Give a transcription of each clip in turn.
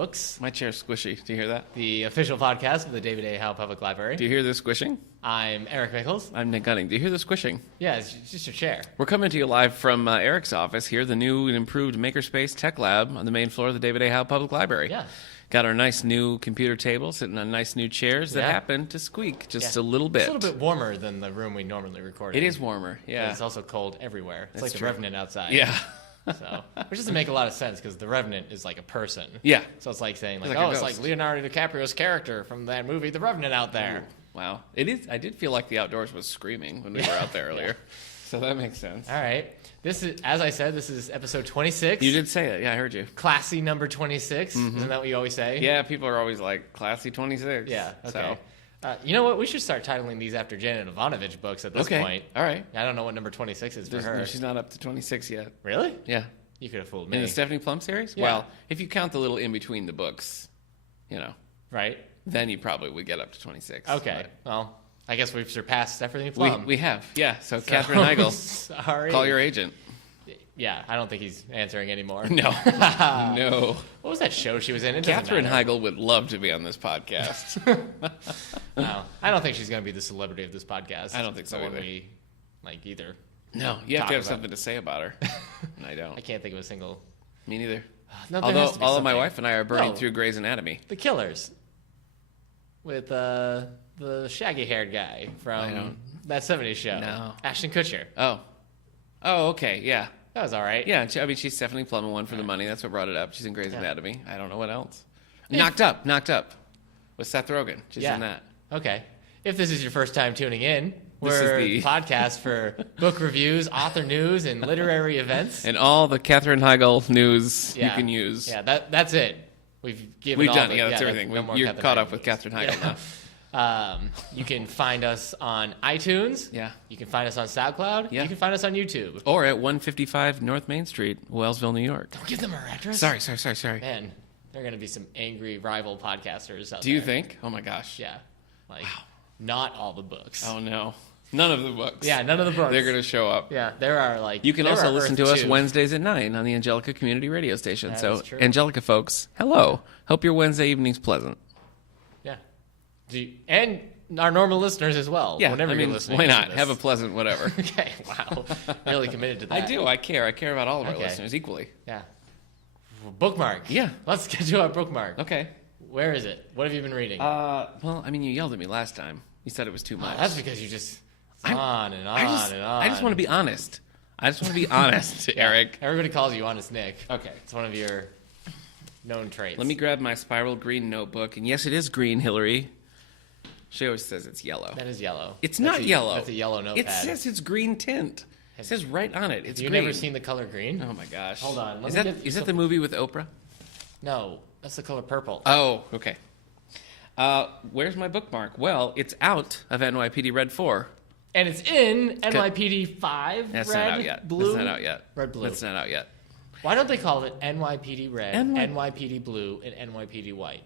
Books, My chair's squishy. Do you hear that? the official podcast of the David A. Howe Public Library. Do you hear the squishing? I'm Eric Michaels. I'm Nick Gunning. Do you hear the squishing? Yeah, it's just your chair. We're coming to you live from Eric's office here, the new and improved Makerspace Tech Lab on the main floor of the David A. Howe Public Library. Yeah. Got our nice new computer table sitting on nice new chairs that happen to squeak just a little bit. It's a little bit warmer than the room we normally record in. It is warmer, yeah. But it's also cold everywhere. It's That's like true. the Revenant outside. Yeah. So, which doesn't make a lot of sense because the Revenant is like a person. Yeah. So it's like saying, like, It's like a it's ghost. like Leonardo DiCaprio's character from that movie, The Revenant, out there. Wow. It is. I did feel like the outdoors was screaming when we were out there earlier. So that makes sense. All right. This is, as I said, this is episode 26. You did say it. Yeah, I heard you. Classy number 26. Isn't that what you always say? Yeah, people are always like, classy 26. Yeah. Okay. So. You know what? We should start titling these after Janet Ivanovich books at this point. All right. I don't know what number 26 is for her. No, she's not up to 26 yet. Really? Yeah. You could have fooled me. In the Stephanie Plum series? Yeah. Well, if you count the little in between the books, Right? then you probably would get up to 26. Okay. But Well, I guess we've surpassed Stephanie Plum. we have, yeah. So Catherine Heigl, Sorry. call your agent. Yeah, I don't think he's answering anymore. No, no. What was that show she was in? It doesn't Catherine matter. Heigl would love to be on this podcast. No, I don't think she's going to be the celebrity of this podcast. I don't think so Or either. we, either. No, you have Talk to have about something to say about her. And I I don't. can't think of a single. Me neither. No, there Although has to be all of my something. wife and I are burning No. through Grey's Anatomy. The Killers. With the shaggy-haired guy from that 70s show. No. Ashton Kutcher. Oh, okay, yeah. That was all right. Yeah, I mean, she's Stephanie Plum in One for the Money. That's what brought it up. She's in Grey's Anatomy. I don't know what else. Knocked Up. With Seth Rogen. She's in that. Okay. If this is your first time tuning in, This is we're the- a podcast for book reviews, author news, and literary events. And all the Catherine Heigl news you Yeah. can use. Yeah, that's it. We've We've all done, the- that's everything. no more You're Catherine caught Heigl up with news. Catherine Heigl Yeah. now. You can find us on iTunes. Yeah. You can find us on SoundCloud. Yeah. You can find us on YouTube. Or at 155 North Main Street, Wellsville, New York. Don't give them our address. Sorry. Man, there are going to be some angry rival podcasters out Do you there. think? Oh my gosh. Yeah. Not all the books. Oh no. None of the books. Yeah, none of the books. They're going to show up. Yeah, there are You can there also are listen Earth to us 2. Wednesdays at 9 on the Angelica Community Radio Station. That So, is true. Angelica folks, hello. Hope your Wednesday evening's pleasant. Yeah. And our normal listeners as well. Yeah, Whenever I mean, you're listening. why to not? this. Have a pleasant whatever. Okay, wow. Really committed to that. I do. I care. I care about all of our Okay. listeners equally. Yeah. Bookmark. Yeah. Let's get to our bookmark. Okay. Where is it? What have you been reading? Well, I mean, you yelled at me last time. You said it was too much. That's because you just on and on and on. I just want to be honest. Eric. Everybody calls you Honest Nick. Okay. It's one of your known traits. Let me grab my spiral green notebook. And yes, it is green, Hillary. She always says it's yellow. That is yellow. It's not yellow. That's a yellow notepad. It says it's green tint. It says right on it. It's You've green. never seen the color green? Oh my gosh. Hold on, let Is me that get is that some- the movie with Oprah? No, that's the color purple. Oh, okay. Where's my bookmark? Well, it's out of NYPD Red 4. And it's in NYPD 5, That's red, not out yet. blue. That's not out yet. Red, blue. That's not out yet. Why don't they call it NYPD red, NY NYPD blue, and NYPD white?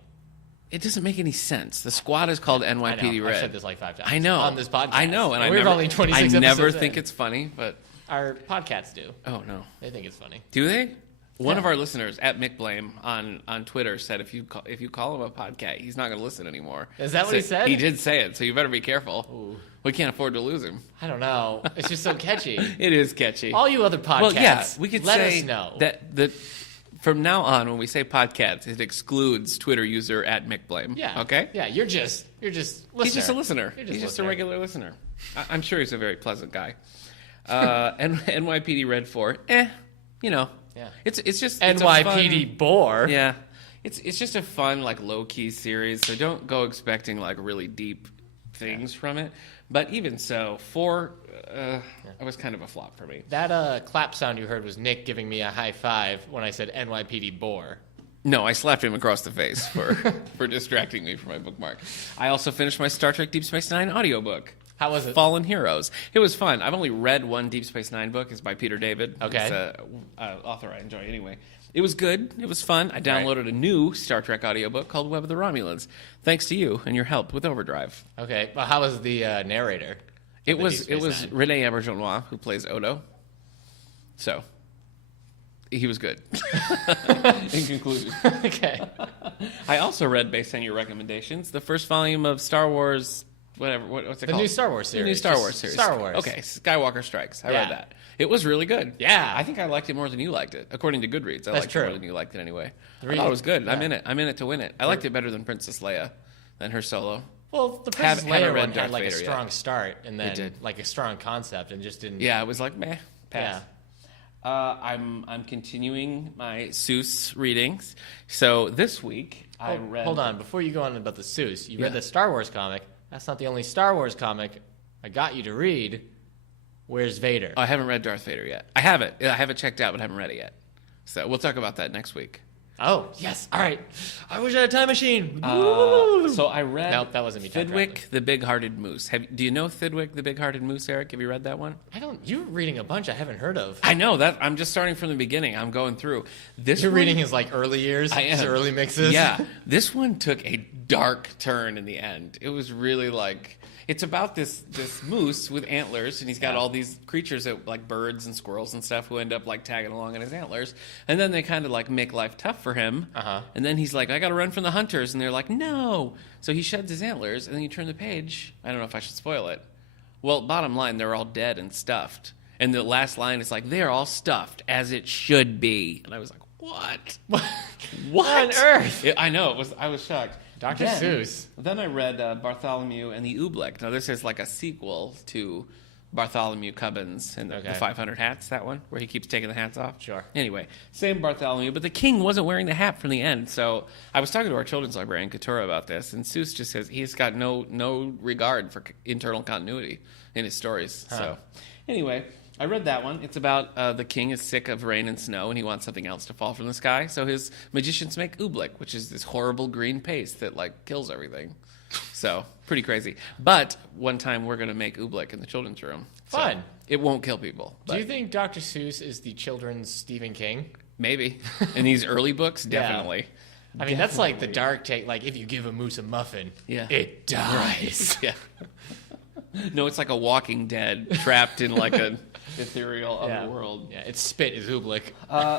It doesn't make any sense. The squad is called I NYPD know. Red. I've said this like 5 times. I know. On this podcast. I know, and we've only 26 I never episodes think in. it's funny, but Our podcasts do. oh no, They think it's funny. do they? One Yeah. of our listeners at McBlame on Twitter said if you call him a podcast, he's not going to listen anymore. Is that what he said? He did say it, so you better be careful. Ooh. We can't afford to lose him. I don't know. It's just so catchy. It is catchy. All you other podcasts, Well, yeah, we could let say us know. that from now on, when we say podcast, it excludes Twitter user at McBlame. Yeah. Okay. Yeah, you're just listener. He's just a listener. You're He's just a listener. regular listener. I'm sure he's a very pleasant guy. NYPD Red 4, you know. Yeah. It's just NYPD It's bore. a fun, yeah. It's just a fun, like, low-key series, so don't go expecting, like, really deep things from it. But even so, 4, it was kind of a flop for me. That clap sound you heard was Nick giving me a high five when I said NYPD bore. No, I slapped him across the face for distracting me from my bookmark. I also finished my Star Trek Deep Space Nine audiobook. How was it? Fallen Heroes. It was fun. I've only read one Deep Space Nine book. It's by Peter David. Okay. It's an author I enjoy anyway. It was good. It was fun. I downloaded a new Star Trek audiobook called Web of the Romulans, thanks to you and your help with Overdrive. Okay, well, how was the narrator? It of the was Deep Space Nine? Renee Auberjonois who plays Odo. So He was good. In conclusion. Okay. I also read, based on your recommendations, the first volume of Star Wars, whatever. What's it called? The new Star Wars series. The new Star Wars series. Star Wars. Okay, Skywalker Strikes. I Yeah. read that. It was really good. Yeah. I think I liked it more than you liked it. According to Goodreads, I That's liked true. it more than you liked it anyway. The I thought it was good. yeah. I'm in it. I'm in it to win it. I liked it better than Princess Leia, than her solo. Well, the Princess Haven't Leia read one Darth had like a Vader yet. strong start and It then did. like a strong concept and just didn't. Yeah, it was like meh. Pass. Yeah. I'm continuing my Seuss readings. So this week I read. Hold on, before you go on about the Seuss, you Yeah. read the Star Wars comic. That's not the only Star Wars comic I got you to read. Where's Vader? Oh, I haven't read Darth Vader yet. I have it. I have it checked out, but I haven't read it yet. So we'll talk about that next week. Oh, yes. All right. I wish I had a time machine. So I read. Nope, that wasn't me time traveling. Thidwick the Big-Hearted Moose. Do you know Thidwick the Big-Hearted Moose, Eric? Have you read that one? You're reading a bunch I haven't heard of. I know that. I'm just starting from the beginning. I'm going through this. You're one, reading his like early years, I his am. early mixes. Yeah, this one took a dark turn in the end. It was really like it's about this moose with antlers, and he's got all these creatures that like birds and squirrels and stuff who end up like tagging along in his antlers, and then they kind of like make life tough for him. And then he's like, I got to run from the hunters, and they're like, no. So he sheds his antlers, and then you turn the page. I don't know if I should spoil it. Well, bottom line, they're all dead and stuffed. And the last line is like, they're all stuffed as it should be. And I was like, what? What on earth? I know. I was shocked. Dr. Seuss. Then I read Bartholomew and the Oobleck. Now, this is like a sequel to Bartholomew Cubbins and the 500 Hats, that one, where he keeps taking the hats off. Sure. Anyway, same Bartholomew, but the king wasn't wearing the hat from the end. So I was talking to our children's librarian, Katura, about this, and Seuss just says he's got no regard for internal continuity in his stories. So anyway, I read that one. It's about the king is sick of rain and snow, and he wants something else to fall from the sky. So his magicians make oobleck, which is this horrible green paste that like kills everything. So pretty crazy. But one time we're going to make oobleck in the children's room. Fun. So it won't kill people. Do you think Dr. Seuss is the children's Stephen King? Maybe. In these early books, definitely. I mean, that's like the dark take. Like, if you give a moose a muffin, it dies. Yeah. No, it's like a Walking Dead trapped in like an ethereal other world. Yeah, its spit is oobleck.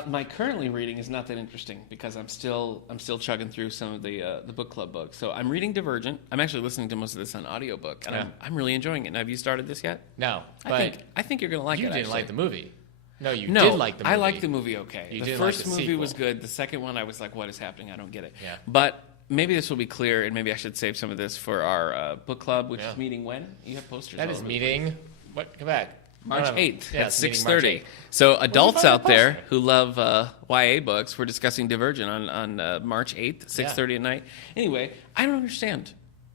My currently reading is not that interesting because I'm still chugging through some of the book club books. So I'm reading Divergent. I'm actually listening to most of this on audiobook, and I'm really enjoying it. Now, have you started this yet? No, but I think you're gonna like it. you didn't actually. like the movie. No, you No, did like the movie. I liked the movie okay. You The didn't like first the movie sequel. was good. The second one, I was like, what is happening? I don't get it. Yeah. But maybe this will be clear, and maybe I should save some of this for our book club, which is meeting when? You have posters That all is over the meeting. What? Come back. March No, no. 8th Yeah, at it's meeting March 6:30. 8th. So adults find out the there poster? who love YA books, we're discussing Divergent on March 8th, 6:30 at night. Anyway, I don't understand.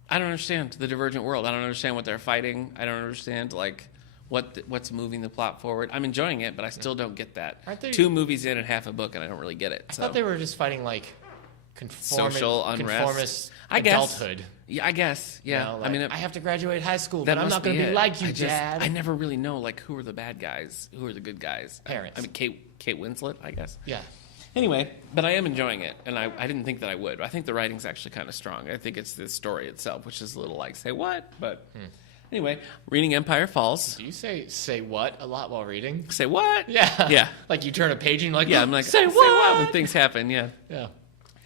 I don't understand the Divergent world. I don't understand what they're fighting. I don't understand like what's moving the plot forward. I'm enjoying it, but I still don't get that. Aren't they- 2 movies in and half a book, and I don't really get it. I thought they were just fighting like Social unrest. conformist I guess. adulthood. Yeah, I guess. Yeah. You know, like, I mean, I have to graduate high school, that but I'm must not going to be it. like you, Dad. I never really know like who are the bad guys, who are the good guys. Parents. I mean, Kate Winslet, I guess. Yeah. Anyway, but I am enjoying it, and I didn't think that I would. I think the writing's actually kind of strong. I think it's the story itself, which is a little like, say what? But anyway, reading Empire Falls. Do you say what a lot while reading? Say what? Yeah. Yeah. Like you turn a page and you're like, Yeah, I'm like, say what? when things happen, yeah. Yeah.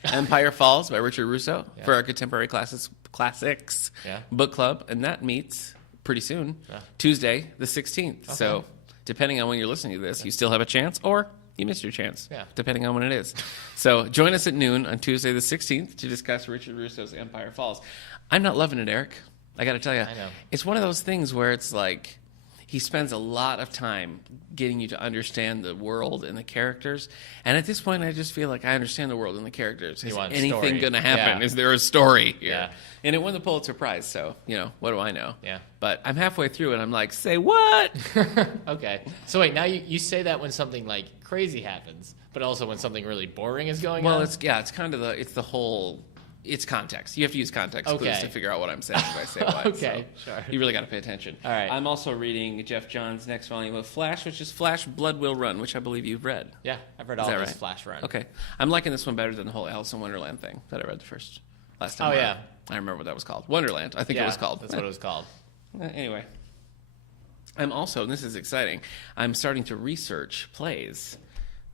Empire Falls by Richard Russo for our Contemporary Classics Yeah. book club, and that meets pretty soon, Tuesday the 16th. So depending on when you're listening to this, you still have a chance, or you missed your chance, depending on when it is. So join us at noon on Tuesday the 16th to discuss Richard Russo's Empire Falls. I'm not loving it, Eric. I got to tell you. I know. It's one of those things where it's like he spends a lot of time getting you to understand the world and the characters. And at this point, I just feel like I understand the world and the characters. Is want a anything story. going to happen? Yeah. Is there a story here? Yeah. And it won the Pulitzer Prize, so, what do I know? Yeah. But I'm halfway through, and I'm like, say what? Okay. So wait, now you say that when something like crazy happens, but also when something really boring is going on? Well, it's kind of the whole... It's context. You have to use context clues to figure out what I'm saying if I say what. Okay, so sure. You really got to pay attention. All right. I'm also reading Jeff John's next volume of Flash, which is Flash Blood Will Run, which I believe you've read. Yeah, I've read Is all that this right? Flash run. Okay. I'm liking this one better than the whole Alice in Wonderland thing that I read last time. Oh, around. yeah. I remember what that was called. Wonderland, I think it was called. That's what it was called. Anyway. I'm also, and this is exciting, I'm starting to research plays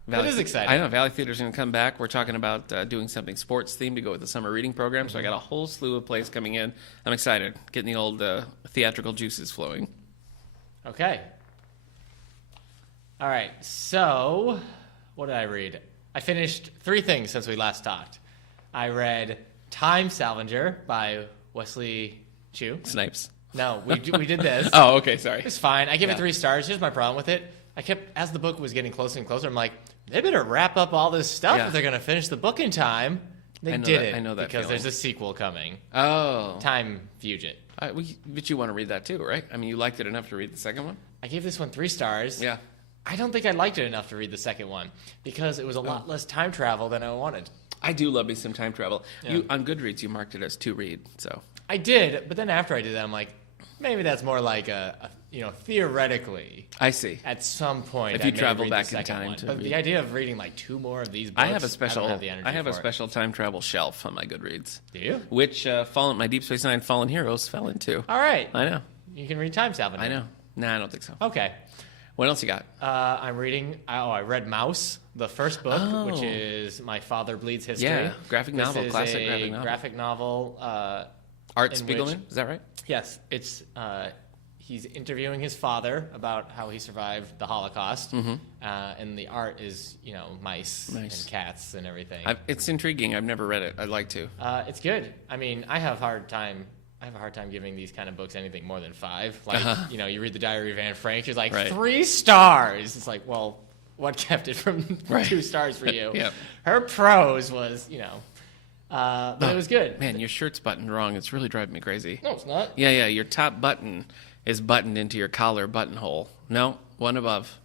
It is exciting. I know. Valley Theater's going to come back. We're talking about doing something sports themed to go with the summer reading program. So I got a whole slew of plays coming in. I'm excited. Getting the old theatrical juices flowing. Okay. All right. So, what did I read? I finished 3 things since we last talked. I read Time Salvager by Wesley Chu. Snipes. No, we did this. Oh, okay. Sorry. It's fine. I give it 3 stars. Here's my problem with it. As the book was getting closer and closer, I'm like, they better wrap up all this stuff if they're going to finish the book in time. They did it. I know that because feeling. there's a sequel coming. Oh. Time Fugit. But you want to read that too, right? I mean, you liked it enough to read the second one? I gave this one 3 stars. Yeah. I don't think I liked it enough to read the second one because it was a lot less time travel than I wanted. I do love me some time travel. Yeah. On Goodreads, you marked it as to read, so. I did, but then after I did that, I'm like, maybe that's more like theoretically. I see. At some point, If you I may travel read back the in second time one. to But read. the idea of reading like 2 more of these books, I have a special. I don't have the energy for it. special time travel shelf on my Goodreads. Do you? Which my Deep Space Nine Fallen Heroes fell into. All right. I know. You can read Time Salvager. I know. Nah, I don't think so. Okay. What else you got? I'm reading. I read Mouse, the first book, which Oh. is My Father Bleeds History. Yeah, graphic novel, This is classic a graphic novel. in Art which- Spiegelman, is that right? Yes, it's he's interviewing his father about how he survived the Holocaust, and the art is mice Nice. and cats and everything. It's intriguing. I've never read it. I'd like to. It's good. I mean, I have a hard time giving these kind of books anything more than 5. Like you read the Diary of Anne Frank, it's like Right. 3 stars. It's like, well, what kept it from Right. 2 stars for you? Yep. Her prose was, but it was good. Man, your shirt's buttoned wrong. It's really driving me crazy. No, it's not. Yeah. Your top button is buttoned into your collar buttonhole. No, one above.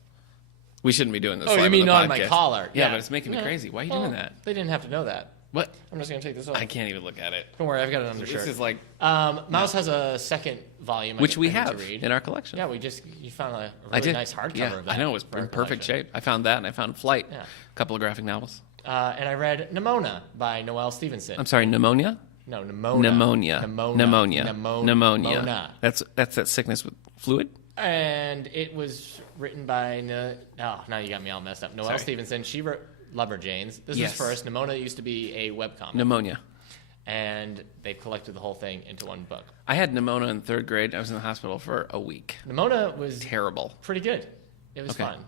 We shouldn't be doing this. Oh, you live mean on on the my podcast. collar? Yeah, but it's making me Yeah. crazy. Why are you Well, doing that? They didn't have to know that. What? I'm just gonna take this off. I can't even look at it. Don't worry, I've got it undershirt. This is like Mouse has a second volume, which we I need have to read. in our collection. Yeah, you found a I really did. nice hardcover Yeah, of that. I know it was for our in perfect collection. shape. I found that, and I found Flight. Yeah. A couple of graphic novels. And I read Nimona by Noelle Stevenson. I'm sorry, pneumonia. No, Nimona. Pneumonia. Pneumonia. Pneumonia. That's that sickness with fluid. And it was written by now you got me all messed up. Noelle Sorry. Stevenson. She wrote Lumberjanes. This Yes. was first. Nimona used to be a webcomic. Pneumonia. And they've collected the whole thing into one book. I had pneumonia in 3rd grade. I was in the hospital for a week. Nimona was Terrible. pretty good. It was Okay. fun.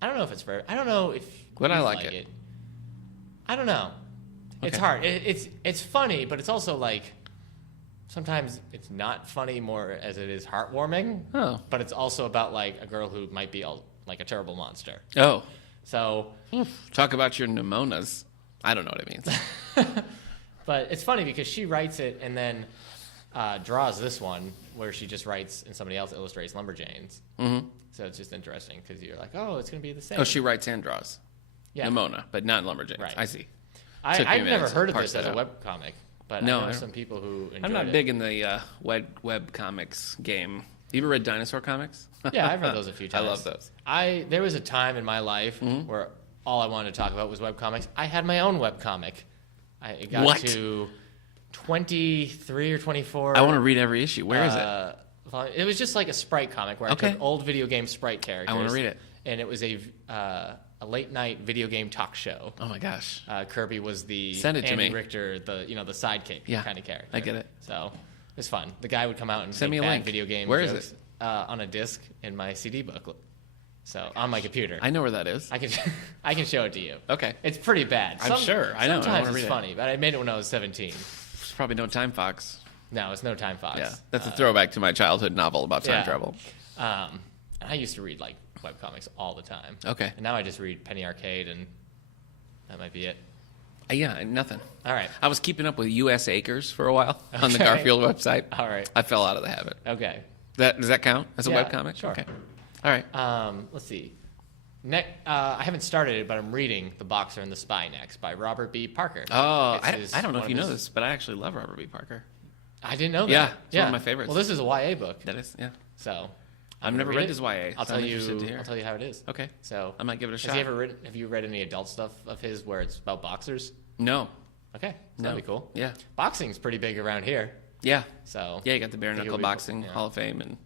I don't know if it's very. I don't know if. Would I you like it? I don't know. It's Okay. hard. It's funny, but it's also like sometimes it's not funny more as it is heartwarming. Oh. But it's also about like a girl who might be like a terrible monster. Oh. So, Talk about your pneumonias. I don't know what it means. but it's funny because she writes it and then draws this one where she just writes and somebody else illustrates Lumberjanes. Mm-hmm. So it's just interesting because you're like, oh, it's going to be the same. Oh, she writes and draws. Yeah. Pneumonia, but not Lumberjanes. Right. I see. I've Took me a never minute to heard of parse this as a that out. webcomic, but No, I I know don't- some people who enjoyed I'm not it. big in the web comics game. You ever read dinosaur comics? Yeah, I've read those a few times. I love those. There was a time in my life where all I wanted to talk about was webcomics. I had my own webcomic. It got What? to 23 or 24. I want to read every issue. Where is it? It was just like a sprite comic where I Okay. took old video game sprite characters. I wanna read it. And it was a late night video game talk show. Oh my gosh. Kirby was the Send it to Andy me. Richter, the sidekick Yeah, kind of character. I get it. So it was fun. The guy would come out and Send make me a bad link. video game Where is jokes on a disc in my CD booklet. So on my computer, I know where that is. I can show it to you. Okay. It's pretty bad. I'm sure. I know. I Sometimes wanna it's read it. funny, but I made it when I was 17. There's probably no Time Fox. No, it's no Time Fox. Yeah, that's a throwback to my childhood novel about time yeah. travel. And I used to read like webcomics all the time. Okay. And now I just read Penny Arcade, and that might be it. Yeah, nothing. All right. I was keeping up with U.S. Acres for a while on the Okay. Garfield website. All right. I fell out of the habit. Okay. Does that count as a Yeah, webcomic? sure. Okay. All right. Let's see. I haven't started it, but I'm reading The Boxer and the Spy next by Robert B. Parker. Oh, It's I don't know one if you of know his- this, but I actually love Robert B. Parker. I didn't know that. Yeah, it's one of my favorites. Well, this is a YA book, That is, yeah. so I've I'm never gonna read it. his YA, I'll so tell I'm you. interested to hear. I'll tell you how it is. Okay. So I might give it a Have shot. you read any adult stuff of his where it's about boxers? No. Okay, so No. that'd be cool. Yeah. Boxing's pretty big around here, Yeah. so Yeah, you got the Bare I think Knuckle it'll be Boxing cool. Yeah. Hall of Fame and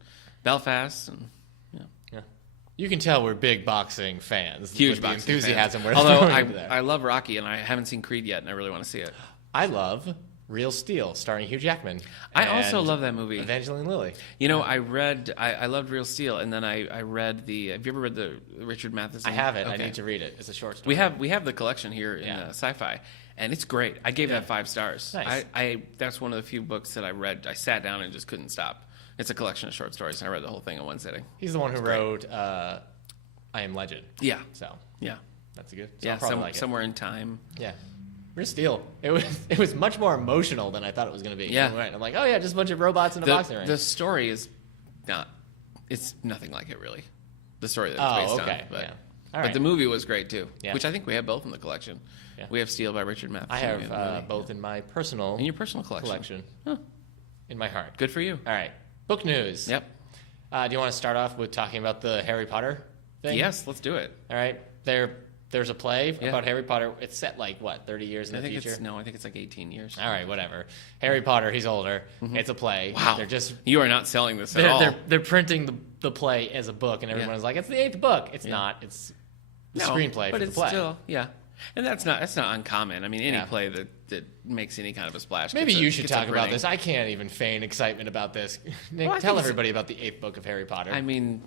Belfast and Yeah. You can tell we're big boxing fans. Huge with the boxing enthusiasm fans. we're Although throwing into there. I love Rocky, and I haven't seen Creed yet, and I really want to see it. I love Real Steel, starring Hugh Jackman. I also and love that movie. Evangeline Lilly. You know, I loved Real Steel, and then I read have you ever read the Richard Matheson? I haven't. Okay. I need to read it. It's a short story. We have the collection here in Sci-Fi, and it's great. I gave that 5 stars. Nice. I that's one of the few books that I read. I sat down and just couldn't stop. It's a collection of short stories, and I read the whole thing in one sitting. He's the one who wrote I Am Legend. Yeah. So Yeah. that's a good. So I'll probably like it. Somewhere in time. Yeah. Real Steel. It was much more emotional than I thought it was going to be. Yeah. I'm like, oh yeah, just a bunch of robots in a boxing ring. The story is not. It's nothing like it, really. The story that it's based on. But, yeah. but the movie was great too, Yeah. which I think we have both in the collection. Yeah. We have Steel by Richard Matheson. I We the have movie. both in my personal In your personal collection. Huh. in my heart. Good for you. All right, book news. Yep. Do you want to start off with talking about the Harry Potter thing? Yes, let's do it. All right. There's a play about Harry Potter. It's set like, what, 30 years in the future? I think it's like 18 years. All right, whatever. Harry Potter, he's older. It's a play. Wow. They're just... You are not selling this at all. They're printing the play as a book, and everyone's like, it's the 8th book. It's not. It's the screenplay but for the it's play. still, and that's not uncommon. I mean, any play that makes any kind of a splash. Maybe you should gets a talk about printing. this. I can't even feign excitement about this. Nick, Well, I tell think everybody about the 8th book of Harry Potter. I mean,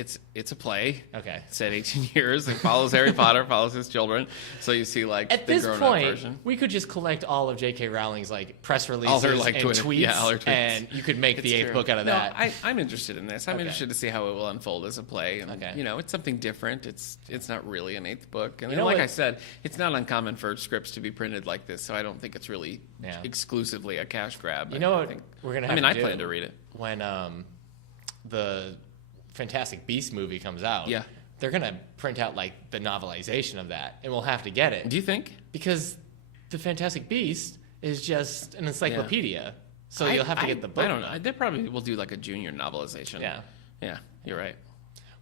it's a play. Okay. It's at 18 years. It follows Harry Potter, follows his children. So you see like At the this grown-up point, version. we could just collect all of J.K. Rowling's like press releases All her, like, and Twitter- tweets, yeah, all her tweets. and you could make the It's 8th true. book out of No, that. I'm interested in this. I'm Okay. interested to see how it will unfold as a play. And, Okay. you know, it's something different. It's not really an 8th book. And You know like what- I said, it's not uncommon for scripts to be printed like this. So I don't think it's really Yeah. exclusively a cash grab. You know I what think- we're gonna I have mean, to I do plan to read it. when the Fantastic Beasts movie comes out. Yeah. They're gonna print out like the novelization of that, and we'll have to get it Do you think? because the Fantastic Beast is just an encyclopedia. So you'll have to get the book. I don't know. They probably will do like a junior novelization. Yeah. Yeah, you're right.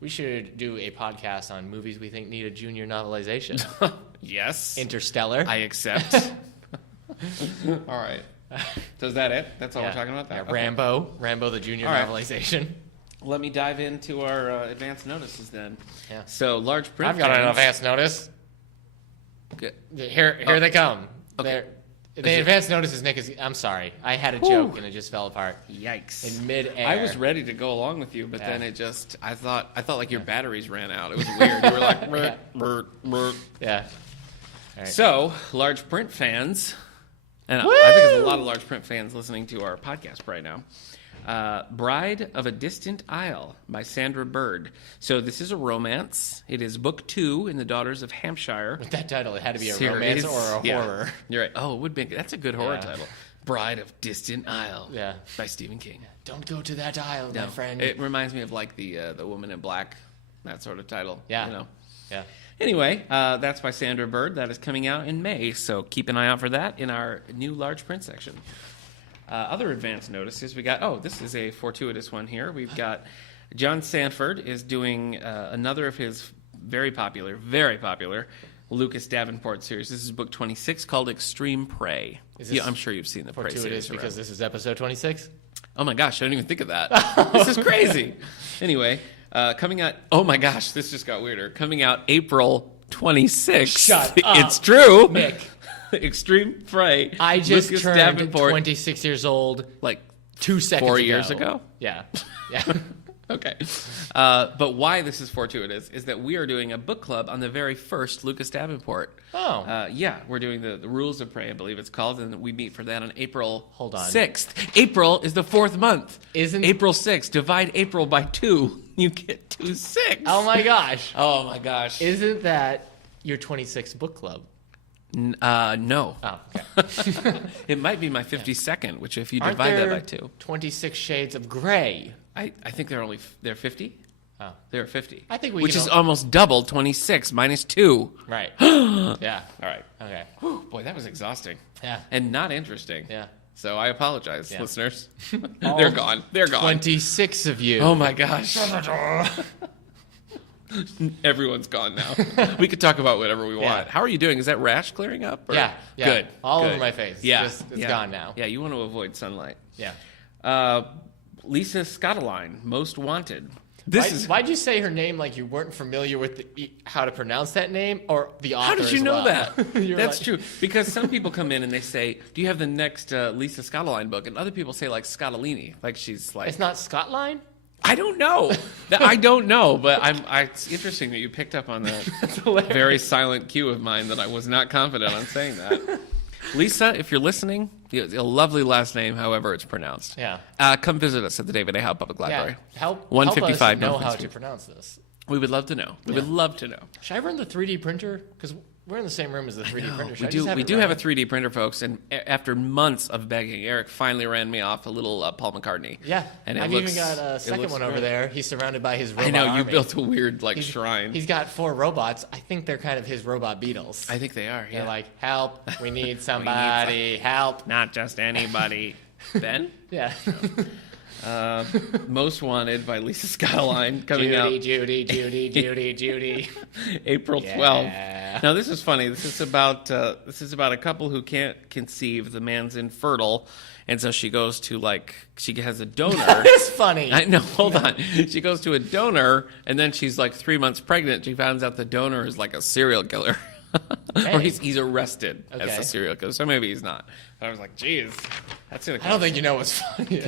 We should do a podcast on movies we think need a junior novelization. Yes. Interstellar. I accept. All right. So is that it? That's all we're talking about? Yeah, Okay. Rambo the junior All right. novelization. Let me dive into our advance notices then. Yeah. So large print. I've got an fans- advance notice. Good. Here they come. Okay. The advance notices, Nick, is... I'm sorry. I had a joke, and it just fell apart. Yikes. In midair. I was ready to go along with you, but Yeah. then it just I thought like your batteries ran out. It was weird. You were like Yeah. brr, brr. Yeah. All right. So, large print fans, and Woo! I think there's a lot of large print fans listening to our podcast right now. Bride of a Distant Isle by Sandra Bird. So this is a romance. It is book 2 in the Daughters of Hampshire With that title, it had to be a series. romance or a Yeah. horror. You're right. Oh, it would be. That's a good horror Yeah. title. Bride of Distant Isle. Yeah. By Stephen King. Don't go to that isle, my friend. It reminds me of like the Woman in Black, that sort of title. Yeah. You know. Yeah. Anyway, that's by Sandra Bird. That is coming out in May, so keep an eye out for that in our new large print section. Other advance notices we got. Oh, this is a fortuitous one here. We've got John Sanford is doing another of his very popular Lucas Davenport series. This is book 26 called Extreme Prey. Is this I'm sure you've seen the Prey Fortuitous series because around. this is episode 26? Oh my gosh, I didn't even think of that. This is crazy. Anyway, coming out. Oh my gosh, this just got weirder. Coming out April 26th. Shut up, It's true. Nick. Extreme Prey. I just Lucas turned Davenport, 26 years old like 2 seconds 4 ago. years ago. Yeah. Yeah. Okay. But why this is fortuitous is that we are doing a book club on the very first Lucas Davenport. Oh. Yeah, we're doing the Rules of Prey, I believe it's called, and we meet for that on April Hold on. 6th. April is the 4th month. Isn't- April 6th. Divide April by 2. You get 2/6. Oh my gosh. Oh my gosh. Isn't that your 26th book club? No. Oh, okay. It might be my 52nd, which if you Aren't divide there that by 2. 26 shades of gray? I think they're 50. Oh. They're 50. I think we which can is al- almost double 26 minus 2. Right. Yeah. All right. Okay. Whew, boy, that was exhausting. Yeah. And not interesting. Yeah. So I apologize, Yeah. listeners. They're gone. They're gone. 26 of you. Oh my gosh. Everyone's gone now. We could talk about whatever we want. Yeah. How are you doing? Is that rash clearing up? Or? Yeah. Yeah. Good. All Good. over my face. Yeah. It's Yeah. gone now. Yeah, you want to avoid sunlight. Yeah. Lisa Scottaline, Most Wanted. Why'd you say her name like you weren't familiar with how to pronounce that name or the author? How did you know that? That's like, true. Because some people come in and they say, "Do you have the next Lisa Scottline book?" And other people say like Scottolini, like she's like. It's not Scottline? I don't know. I don't know, but it's interesting that you picked up on that very silent cue of mine that I was not confident on saying that. Lisa, if you're listening, a lovely last name, however it's pronounced. Yeah. Come visit us at the David A. Howe Public Library. Yeah. Help 155 us know North how Street. to pronounce this. We would love to know. We would love to know. Should I run the 3D printer? Because we're in the same room as the 3D printer. We do have a 3D printer, folks, and after months of begging, Eric finally ran me off a little Paul McCartney. Yeah, and I've even got a second one over there. He's surrounded by his robot I know, you army. built a weird shrine. He's got 4 robots. I think they're kind of his robot Beatles. I think they are, yeah. They're like, help, we need somebody, help. Not just anybody. Ben? Yeah. Most Wanted by Lisa Scottline coming out. Judy. April 12th. Now this is funny. This is about a couple who can't conceive. The man's infertile, and so she goes to she has a donor. It's funny. I know. Hold on. She goes to a donor, and then she's 3 months pregnant. She finds out the donor is a serial killer. Or he's arrested as a serial killer. So maybe he's not. But I was like, geez, that's gonna. I don't think you know what's funny.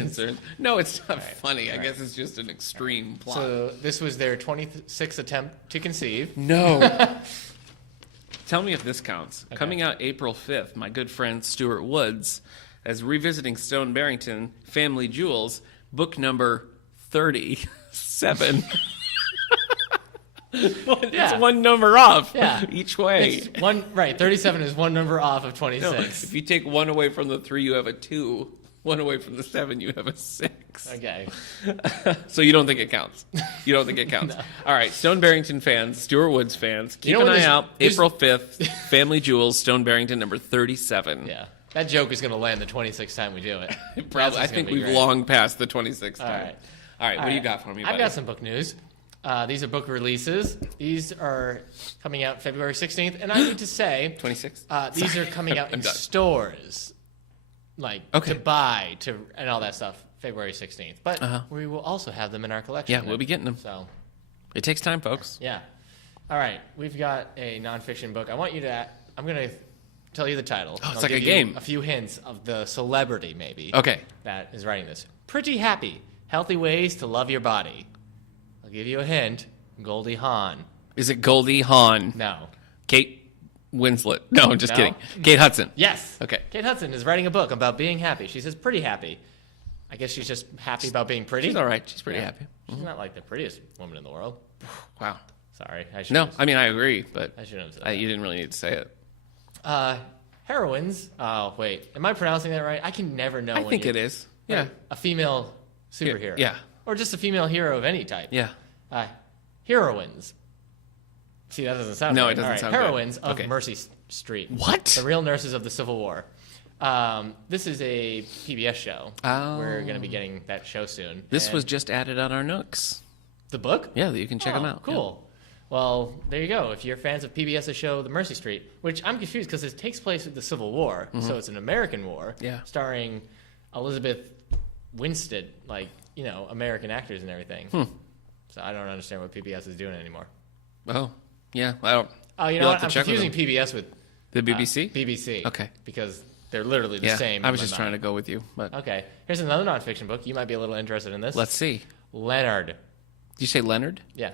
No, it's not funny. I guess it's just an extreme plot. So this was their 26th attempt to conceive. No. Tell me if this counts. Okay. Coming out April 5th, my good friend Stuart Woods, as Revisiting Stone Barrington, Family Jewels, book number 37. It's one number off each way. It's 37 is one number off of 26. No, if you take 1 away from the 3, you have a 2. 1 away from the 7, you have a 6. Okay. So you don't think it counts? You don't think it counts? No. All right, Stone Barrington fans, Stuart Woods fans, keep an eye out. April 5th, Family Jewels, Stone Barrington number 37. Yeah. That joke is going to land the 26th time we do it. Probably. I think we've long passed the 26th time. All right. What do you got for me, buddy? I've got some book news. These are book releases. These are coming out February 16th. And I need to say... 26th? These are coming out in stores. To buy, and all that stuff, February 16th. But we will also have them in our collection. Yeah, we'll be getting them. So it takes time, folks. Yeah. All right. We've got a nonfiction book. I'm going to tell you the title. Oh, it's like a game. A few hints of the celebrity, maybe. Okay. That is writing this. Pretty Happy. Healthy Ways to Love Your Body. I'll give you a hint. Goldie Hawn. Is it Goldie Hawn? No. Kate Winslet. No, I'm just kidding. Kate Hudson. Yes. Okay. Kate Hudson is writing a book about being happy. She says pretty happy. I guess she's just happy about being pretty. She's all right. She's pretty happy. She's not the prettiest woman in the world. Wow. Sorry. I agree, but I shouldn't have said that. You didn't really need to say it. Heroines. Oh, wait. Am I pronouncing that right? I can never know. I think it is. Yeah. A female superhero. Yeah. Or just a female hero of any type. Yeah. Heroines. See, that doesn't sound No, right. it doesn't sound Heroines good. of Mercy Street. What? The Real Nurses of the Civil War. This is a PBS show. Oh. We're going to be getting that show soon. This was just added on our Nooks. The book? Yeah, you can check them out. Cool. Yeah. Well, there you go. If you're fans of PBS's show, The Mercy Street, which I'm confused because it takes place with the Civil War, so it's an American war, starring Elizabeth Winstead, American actors and everything. So I don't understand what PBS is doing anymore. Oh, yeah. I don't. Oh, you know what? I'm confusing PBS with the BBC. BBC. Okay. Because they're literally the same. I was just trying to go with you. But. Okay. Here's another nonfiction book. You might be a little interested in this. Let's see. Leonard. Did you say Leonard? Yeah.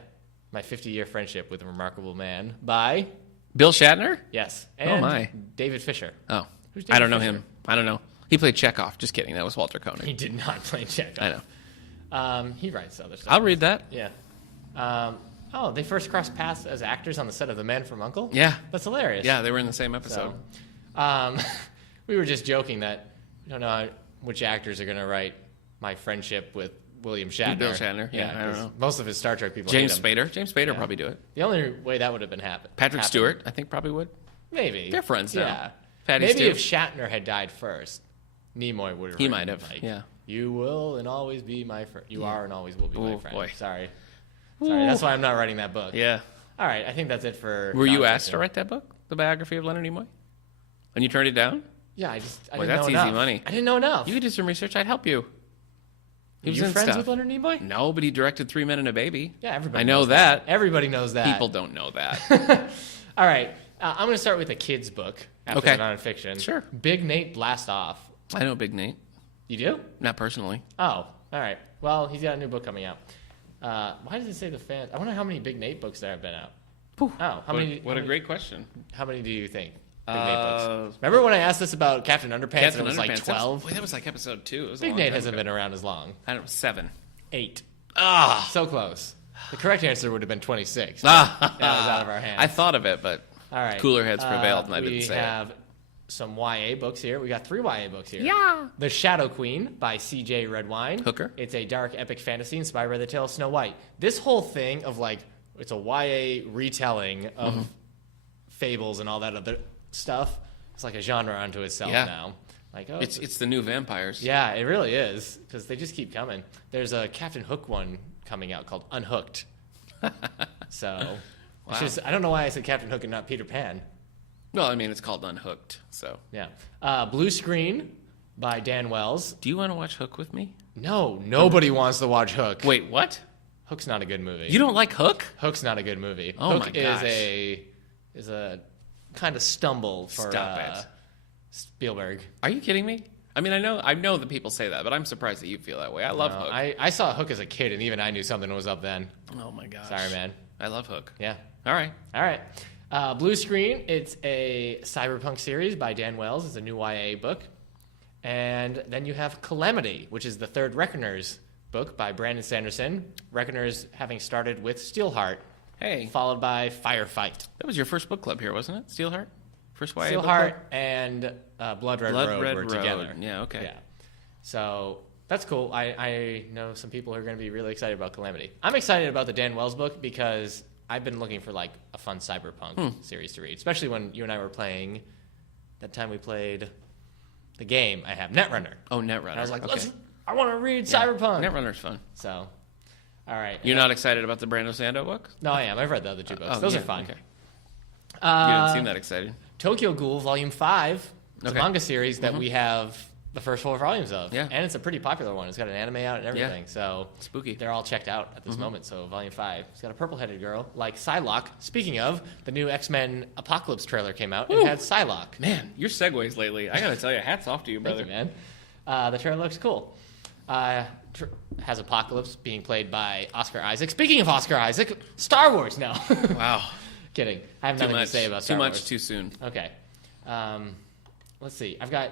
My 50-Year Friendship with a Remarkable Man by... Bill Shatner? Yes. And my. David Fisher. Oh. Who's David I don't know Fisher? him. I don't know. He played Chekhov. Just kidding. That was Walter Koenig. He did not play Chekhov. I know. He writes other stuff. I'll read that. Yeah. They first crossed paths as actors on the set of The Man from U.N.C.L.E.? Yeah. That's hilarious. Yeah, they were in the same episode. So, we were just joking that we don't know which actors are going to write My Friendship with William Shatner. Bill Shatner. Yeah, I don't know. Most of his Star Trek people James hate him. Spader. James Spader probably do it. The only way that would have been Patrick Stewart, I think, probably would. Maybe. They're friends now. Yeah. Patty Maybe Stew. if Shatner had died first, Nimoy would have. He might have. You will and always be my friend. You are and always will be my friend. Boy. Sorry. That's why I'm not writing that book. Yeah. All right. I think that's it for. Were you asked to write that book, the biography of Leonard Nimoy, and you turned it down? Yeah, I didn't that's know easy enough. money. I didn't know enough. You could do some research. I'd help you. He was you in friends stuff. with Leonard Nimoy? No, but he directed 3 Men and a Baby. Yeah, everybody. I know knows that. Everybody knows that. People don't know that. All right, I'm going to start with a kid's book after Okay. the nonfiction. Sure. Big Nate Blast Off. I know Big Nate. You do? Not personally. Oh, all right. Well, he's got a new book coming out. Why does it say the fans? I wonder how many Big Nate books there have been out. Whew. Oh, What a great question. How many do you think? Big Nate books. Remember when I asked this about Captain Underpants and it was like 12? That was like episode 2. It was Big Nate hasn't been around as long. I don't know, 7. 8. Ah. So close. The correct answer would have been 26. Ah. That was out of our hands. I thought of it, but All right. cooler heads prevailed and I didn't say We it. have some YA books here. We got 3 YA books here. Yeah. The Shadow Queen by C.J. Redwine. Hooker. It's a dark epic fantasy inspired by the tale of Snow White. This whole thing of like, it's a YA retelling of fables and all that other stuff. It's like a genre unto itself now. Like, oh, It's the new vampires. yeah, it really is because they just keep coming. There's a Captain Hook one coming out called Unhooked. So, Wow. I don't know why I said Captain Hook and not Peter Pan. Well, I mean, it's called Unhooked, so. Yeah. Blue Screen by Dan Wells. Do you want to watch Hook with me? No, nobody wants to watch Hook. Wait, what? Hook's not a good movie. You don't like Hook? Hook's not a good movie. Oh Hook my gosh. is a kind of stumble for Stop it. Spielberg. Are you kidding me? I mean, I know that people say that, but I'm surprised that you feel that way. I love Hook. I saw Hook as a kid, and even I knew something was up then. Oh my gosh. Sorry, man. I love Hook. Yeah. All right. All right. Blue Screen, it's a cyberpunk series by Dan Wells. It's a new YA book. And then you have Calamity, which is the third Reckoners book by Brandon Sanderson. Reckoners having started with Steelheart, Hey, followed by Firefight. that was your first book club here, wasn't it? Steelheart? First YA book Steelheart club? and Blood Red Blood Road Red were Road. together. Yeah, okay. Yeah. So that's cool. I know some people who are going to be really excited about Calamity. I'm excited about the Dan Wells book because I've been looking for like a fun cyberpunk series to read, especially when you and I were playing. That time we played the game I have, Netrunner. Oh, Netrunner. And I was like, okay. I want to read cyberpunk. Netrunner's fun. So, all right. You're not excited about the Brando Sando book? No, I am. I've read the other 2 books. Oh, Those yeah, are fun. Okay. You didn't seem that excited. Tokyo Ghoul Volume 5. It's Okay. a manga series that we have the first 4 volumes of. Yeah. And it's a pretty popular one. It's got an anime out and everything. Yeah. So Spooky. they're all checked out at this moment. So Volume 5. It's got a purple-headed girl like Psylocke. Speaking of, the new X-Men Apocalypse trailer came out and Woo. had Psylocke. Man, your segues lately. I got to tell you, hats off to you, brother. Thank you, man. The trailer looks cool. Has Apocalypse being played by Oscar Isaac. Speaking of Oscar Isaac, Star Wars now. Wow. Kidding. I have nothing to say about Star Too Wars. much too soon. Okay. Let's see. I've got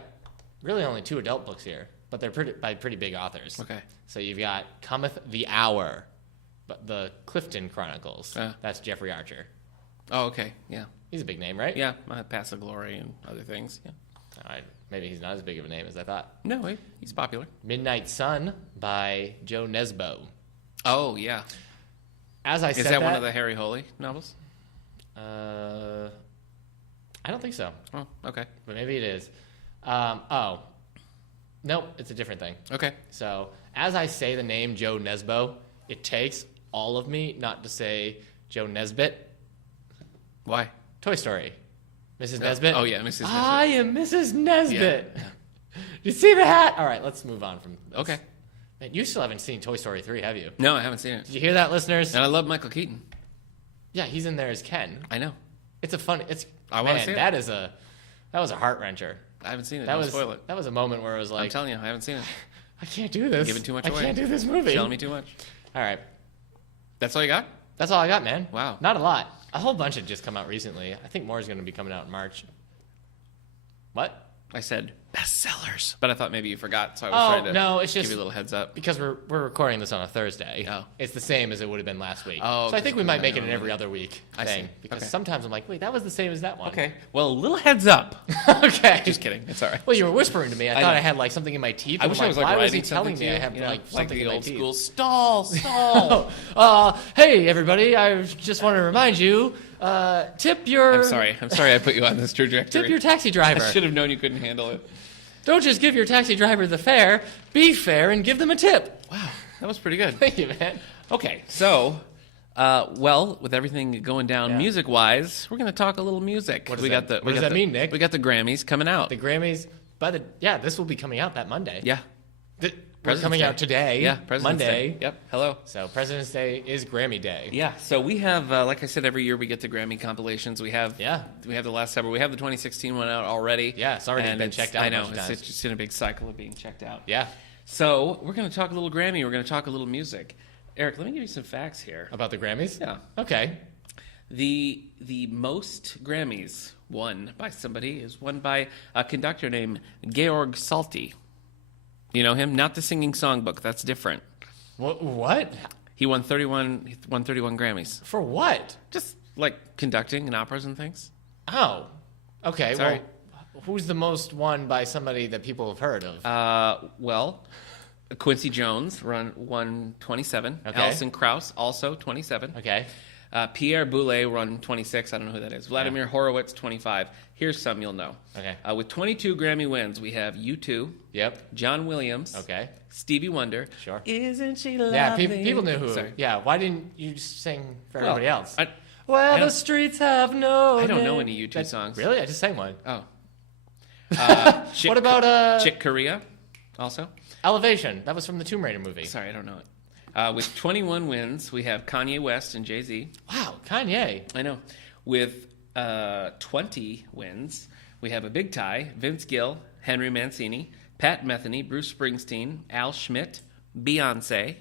really only 2 adult books here, but they're by pretty big authors. Okay. So you've got Cometh the Hour, but the Clifton Chronicles. Uh. That's Jeffrey Archer. Oh, okay. Yeah. He's a big name, right? Yeah. Pass of Glory and other things. Yeah. All right. Maybe he's not as big of a name as I thought. No, he's popular. Midnight Sun by Joe Nesbo. Oh, yeah. As I said Is that one of the Harry Holy novels? I don't think so, Oh, okay. but maybe it is. Nope, it's a different thing. Okay. So as I say the name Joe Nesbo, it takes all of me not to say Joe Nesbitt. Why? Toy Story. Mrs. Nesbitt? Oh, yeah, Mrs. Nesbitt. I am Mrs. Nesbitt. You see the hat? All right, let's move on from this. Okay. Man, you still haven't seen Toy Story 3, have you? No, I haven't seen it. Did you hear that, listeners? And I love Michael Keaton. Yeah, he's in there as Ken. I know. It's a fun. It's. I wanna man, see it. that was a heart wrencher. I haven't seen it. That Don't was spoil it. That was a moment where it was like, I'm telling you, I haven't seen it. I can't do this. Giving too much I away. can't do this movie. Telling me too much. All right, That's all you got? that's all I got, man. Wow. Not a lot. A whole bunch had just come out recently. I think more is going to be coming out in March. What? I said bestsellers, but I thought maybe you forgot, so I was Oh, trying to no, it's give just- you a little heads up. Because we're recording this on a Thursday. Oh. It's the same as it would have been last week. Oh, so I think we might make it I an know. every other week I thing. see. Because Okay. sometimes I'm like, wait, that was the same as that one. Okay. Well, a little heads up. Okay. Just kidding. It's all right. Well, you were whispering to me. I I thought know. I had like something in my teeth. I I'm wish I was like why was writing he telling something me to I you, have you know, like something the in my old teeth? school stall. Hey everybody! I just want to remind you, tip your. I'm sorry I put you on this trajectory. Tip your taxi driver. I should have known you couldn't handle it. Don't just give your taxi driver the fare. Be fair and give them a tip. Wow, that was pretty good. Thank you, man. Okay, so, well, with everything going down Yeah. music-wise, we're going to talk a little music. What does that mean, Nick? We got the Grammys coming out. The Grammys. This will be coming out that Monday. Yeah. We're coming Day. out today. Yeah, President's Monday. Day. Yep. Hello. So President's Day is Grammy Day. Yeah. So we have, like I said, every year we get the Grammy compilations. We have the last several. We have the 2016 one out already. Yeah, it's already been checked out. I know. It's just in a big cycle of being checked out. Yeah. So we're going to talk a little Grammy. We're going to talk a little music. Eric, let me give you some facts here about the Grammys. Yeah. Okay. The most Grammys won by somebody is won by a conductor named Georg Salti. You know him? Not the singing songbook. That's different. What? He won 31 Grammys. For what? Just like conducting in operas and things. Oh. Okay. Sorry. Well, who's the most won by somebody that people have heard of? Well, Quincy Jones won 27. Okay. Alison Krauss also 27. Okay. Pierre Boulez won 26. I don't know who that is. Vladimir Horowitz 25. Here's some you'll know. Okay. With 22 Grammy wins, we have U2. Yep. John Williams. Okay. Stevie Wonder. Sure. Isn't she lovely? Yeah, people knew who. Sorry. Yeah, why didn't you sing for everybody else? The streets have no I don't name. know any U2 songs. Really? I just sang one. Oh. What about Chick Corea also? Elevation? That was from the Tomb Raider movie. Sorry, I don't know it. With 21 wins, we have Kanye West and Jay-Z. Wow, Kanye. I know. With 20 wins, we have a big tie. Vince Gill, Henry Mancini, Pat Metheny, Bruce Springsteen, Al Schmidt, Beyonce.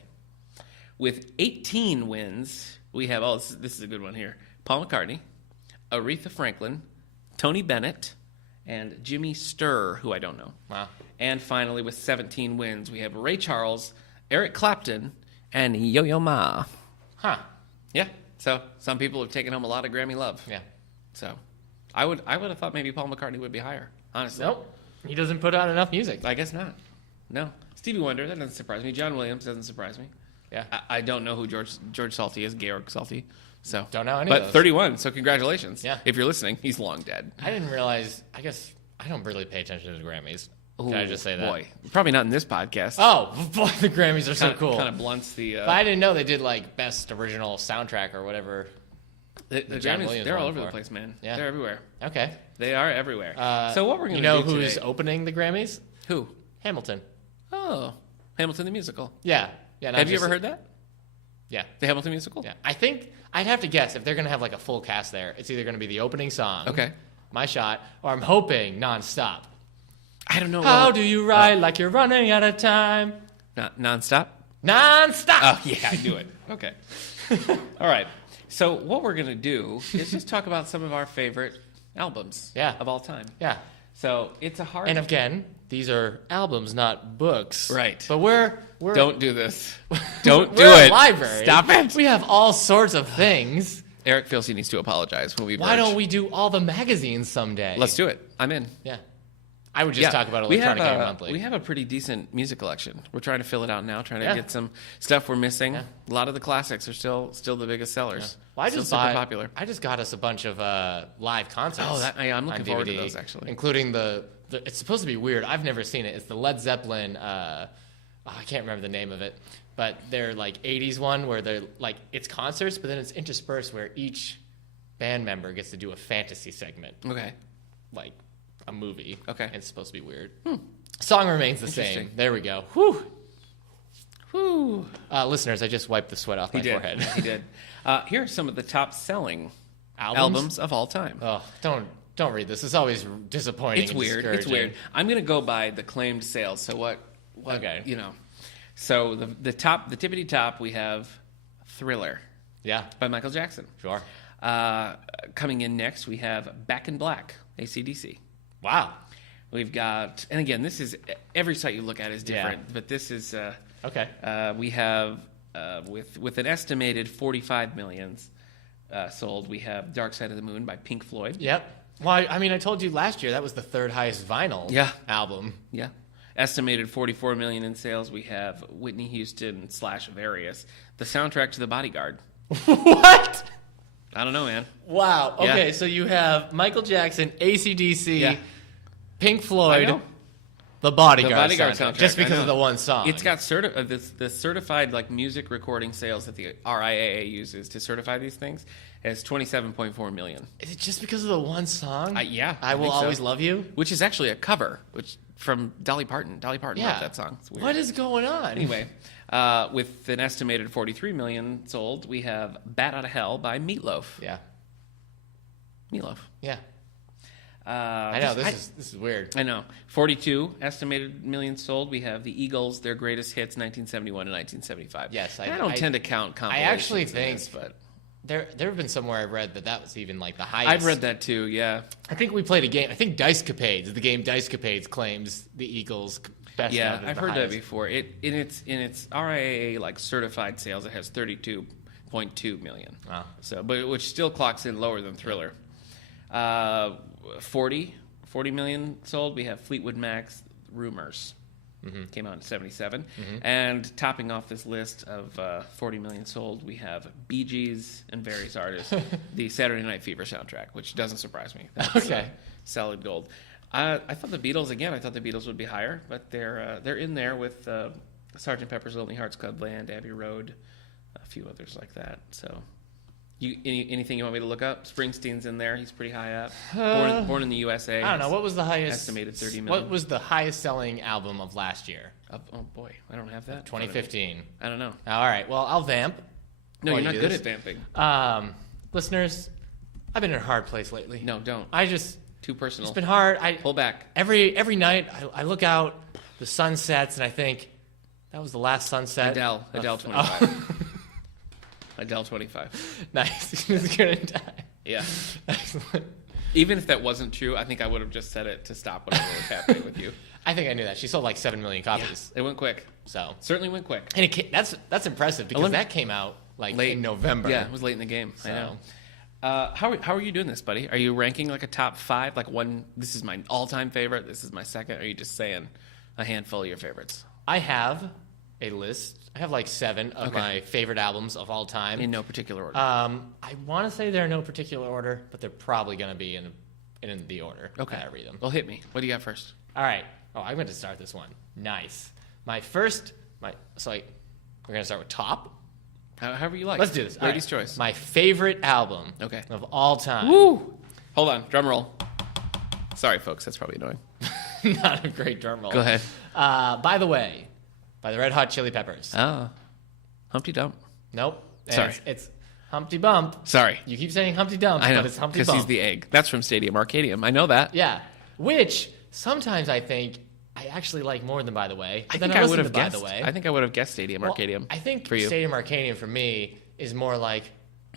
With 18 wins, we have, this is a good one here, Paul McCartney, Aretha Franklin, Tony Bennett, and Jimmy Sturr, who I don't know. Wow. And finally, with 17 wins, we have Ray Charles, Eric Clapton, and Yo-Yo Ma. Huh. Yeah. So some people have taken home a lot of Grammy love. Yeah. So I would have thought maybe Paul McCartney would be higher, honestly. Nope. He doesn't put out enough music. I guess not. No. Stevie Wonder, that doesn't surprise me. John Williams doesn't surprise me. Yeah. I don't know who George Salty is, Georg Salty. So don't know any but of those. 31, so congratulations. Yeah. If you're listening, he's long dead. I didn't realize, I guess I don't really pay attention to the Grammys. Can I just say that? Boy. Probably not in this podcast. Oh, boy, the Grammys are so cool. Kind of blunts the... But I didn't know they did, like, Best Original Soundtrack or whatever. The Grammys, they're all over the place, man. Yeah. They're everywhere. Okay. They are everywhere. So what we're going to do You know today... who's opening the Grammys? Who? Hamilton. Oh. Hamilton the Musical. Yeah. Have you ever heard that? Yeah. The Hamilton Musical? Yeah. I think, I'd have to guess, if they're going to have, like, a full cast there, it's either going to be the opening song, Okay. My Shot, or I'm hoping Nonstop. I don't know. How do you ride like you're running out of time? Nonstop? Nonstop! Oh, yeah, I knew it. Okay. All right. So what we're going to do is just talk about some of our favorite albums of all time. Yeah. So it's a hard... And again, these are albums, not books. Right. But we're Don't do this. Don't do we're it. a library. Stop it. We have all sorts of things. Eric feels he needs to apologize when we Why don't we do all the magazines someday? Let's do it. I'm in. Yeah. I would just talk about Electronic Game Monthly. We have a pretty decent music collection. We're trying to fill it out now, trying to get some stuff we're missing. Yeah. A lot of the classics are still the biggest sellers. Yeah. Well, super popular. I just got us a bunch of live concerts. Oh, I'm looking forward to those, actually. Including the it's supposed to be weird. I've never seen it. It's the Led Zeppelin, I can't remember the name of it, but they're like 80s one where they're like, it's concerts, but then it's interspersed where each band member gets to do a fantasy segment. Okay. Like a movie. Okay. It's supposed to be weird. Song remains the same. There we go. Whew. Whew. Listeners, I just wiped the sweat off my forehead. He did. Here are some of the top selling albums of all time. Oh, don't read this. It's always disappointing. It's weird. It's weird. I'm going to go by the claimed sales. So what okay. You know. So the tippity top, we have Thriller. Yeah. By Michael Jackson. Sure. Coming in next, we have Back in Black, AC/DC. Wow. We've got, and again, this is, every site you look at is different, but this is, okay. We have, with an estimated 45 million sold, we have Dark Side of the Moon by Pink Floyd. Yep. Well, I mean, I told you last year that was the third highest vinyl album. Yeah. Estimated 44 million in sales. We have Whitney Houston / Various, the soundtrack to The Bodyguard. What? I don't know, man. Wow. Okay, so you have Michael Jackson, AC/DC, Pink Floyd, The Bodyguard soundtrack. Just because of the one song. It's got the certified like music recording sales that the RIAA uses to certify these things It has 27.4 million. Is it just because of the one song? Yeah. I Will Always Love You? Which is actually a cover from Dolly Parton. Dolly Parton wrote that song. It's weird. What is going on? Anyway, with an estimated 43 million sold, we have Bat Out of Hell by Meatloaf. Yeah. Meatloaf. Yeah. I know, this is weird. I know. 42 estimated million sold. We have the Eagles, their greatest hits, 1971 to 1975. Yes. I don't tend to count compilations. I actually think... but There have been somewhere I've read that was even like the highest. I've read that too, yeah. I think we played a game. I think Dicecapades, the game Dicecapades claims the Eagles best. Yeah, I've heard that before. In its RIAA like certified sales, it has 32.2 million. Wow. So, but which still clocks in lower than Thriller. 40 million sold. We have Fleetwood Mac's Rumors. Came out in 77. And topping off this list of 40 million sold, we have Bee Gees and various artists, the Saturday Night Fever soundtrack, which doesn't surprise me. That's, okay. Solid gold. I thought the Beatles would be higher, but they're in there with Sgt. Pepper's Lonely Hearts Club Band, Abbey Road, a few others like that. So, anything you want me to look up? Springsteen's in there. He's pretty high up. Born in the USA. I don't know. What was the highest? Estimated 30 million. What was the highest selling album of last year? Oh boy, I don't have that. 2015. I don't know. All right. Well, I'll vamp. No, you're not good at vamping. Listeners, I've been in a hard place lately. No, don't. Too personal. It's been hard. Pull back. Every night I look out the sunsets and I think that was the last sunset. Adele 25. Adele 25. Nice. He's gonna die. Yeah. Excellent. Even if that wasn't true, I think I would have just said it to stop whatever was happening with you. I think I knew that. She sold like 7 million copies. Yeah, it went quick. So certainly went quick. And that's impressive because that came out like late in November. Yeah, it was late in the game. So. I know. How are you doing this, buddy? Are you ranking like a top 5? Like one, this is my all-time favorite, this is my second? Or are you just saying a handful of your favorites? I have a list. I have like 7 of my favorite albums of all time. In no particular order. I want to say they're in no particular order, but they're probably going to be in the order that I read them. Well, hit me. What do you got first? All right. Oh, I'm going to start this one. Nice. We're going to start with top. However you like. Let's do this. Lady's choice. My favorite album of all time. Woo! Hold on. Drum roll. Sorry, folks. That's probably annoying. Not a great drum roll. Go ahead. By the Way, by the Red Hot Chili Peppers. Oh. Humpty Dump. Nope. Sorry. It's Humpty Bump. Sorry. You keep saying Humpty Dump, I know, but it's Humpty Bump. because he's the egg. That's from Stadium Arcadium. I know that. Yeah. Which sometimes I think I actually like more than By the Way. I think I would have guessed. I think I would have guessed Stadium Arcadium. I think for you. Stadium Arcadium for me is more like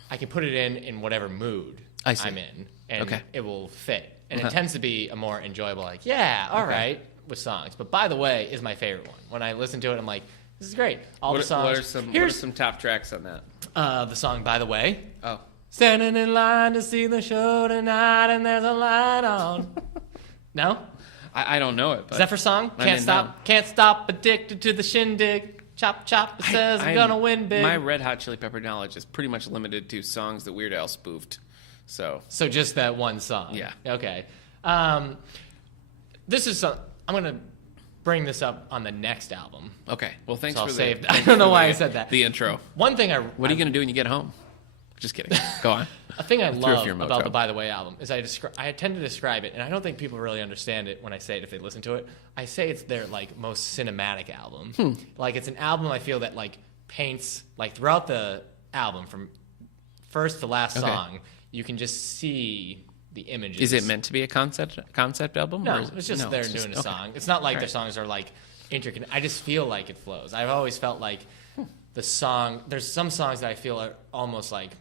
I can put it in whatever mood I'm in, and it will fit. And it tends to be a more enjoyable, like, all right, with songs. But By the Way is my favorite one. When I listen to it, I'm like, this is great. The songs. What are some top tracks on that? The song By the Way. Oh. Standing in line to see the show tonight, and there's a light on. No? I don't know it. But is that for song? Can't stop, addicted to the shindig. Chop, chop, it says I'm gonna win big. My Red Hot Chili Pepper knowledge is pretty much limited to songs that Weird Al spoofed. So just that one song? Yeah. Okay. This is I'm gonna bring this up on the next album. Okay. Well, thanks so for the... I don't know why I said that. The intro. One thing What are you gonna do when you get home? Just kidding. Go on. A thing I love about the By the Way album is I tend to describe it, and I don't think people really understand it when I say it if they listen to it. I say it's their like most cinematic album. Like it's an album I feel that like paints like throughout the album from first to last song, you can just see the images. Is it meant to be a concept album? No, it's just they're doing a song. It's not like their songs are like interconnected. I just feel like it flows. I've always felt like the song. There's some songs that I feel are almost like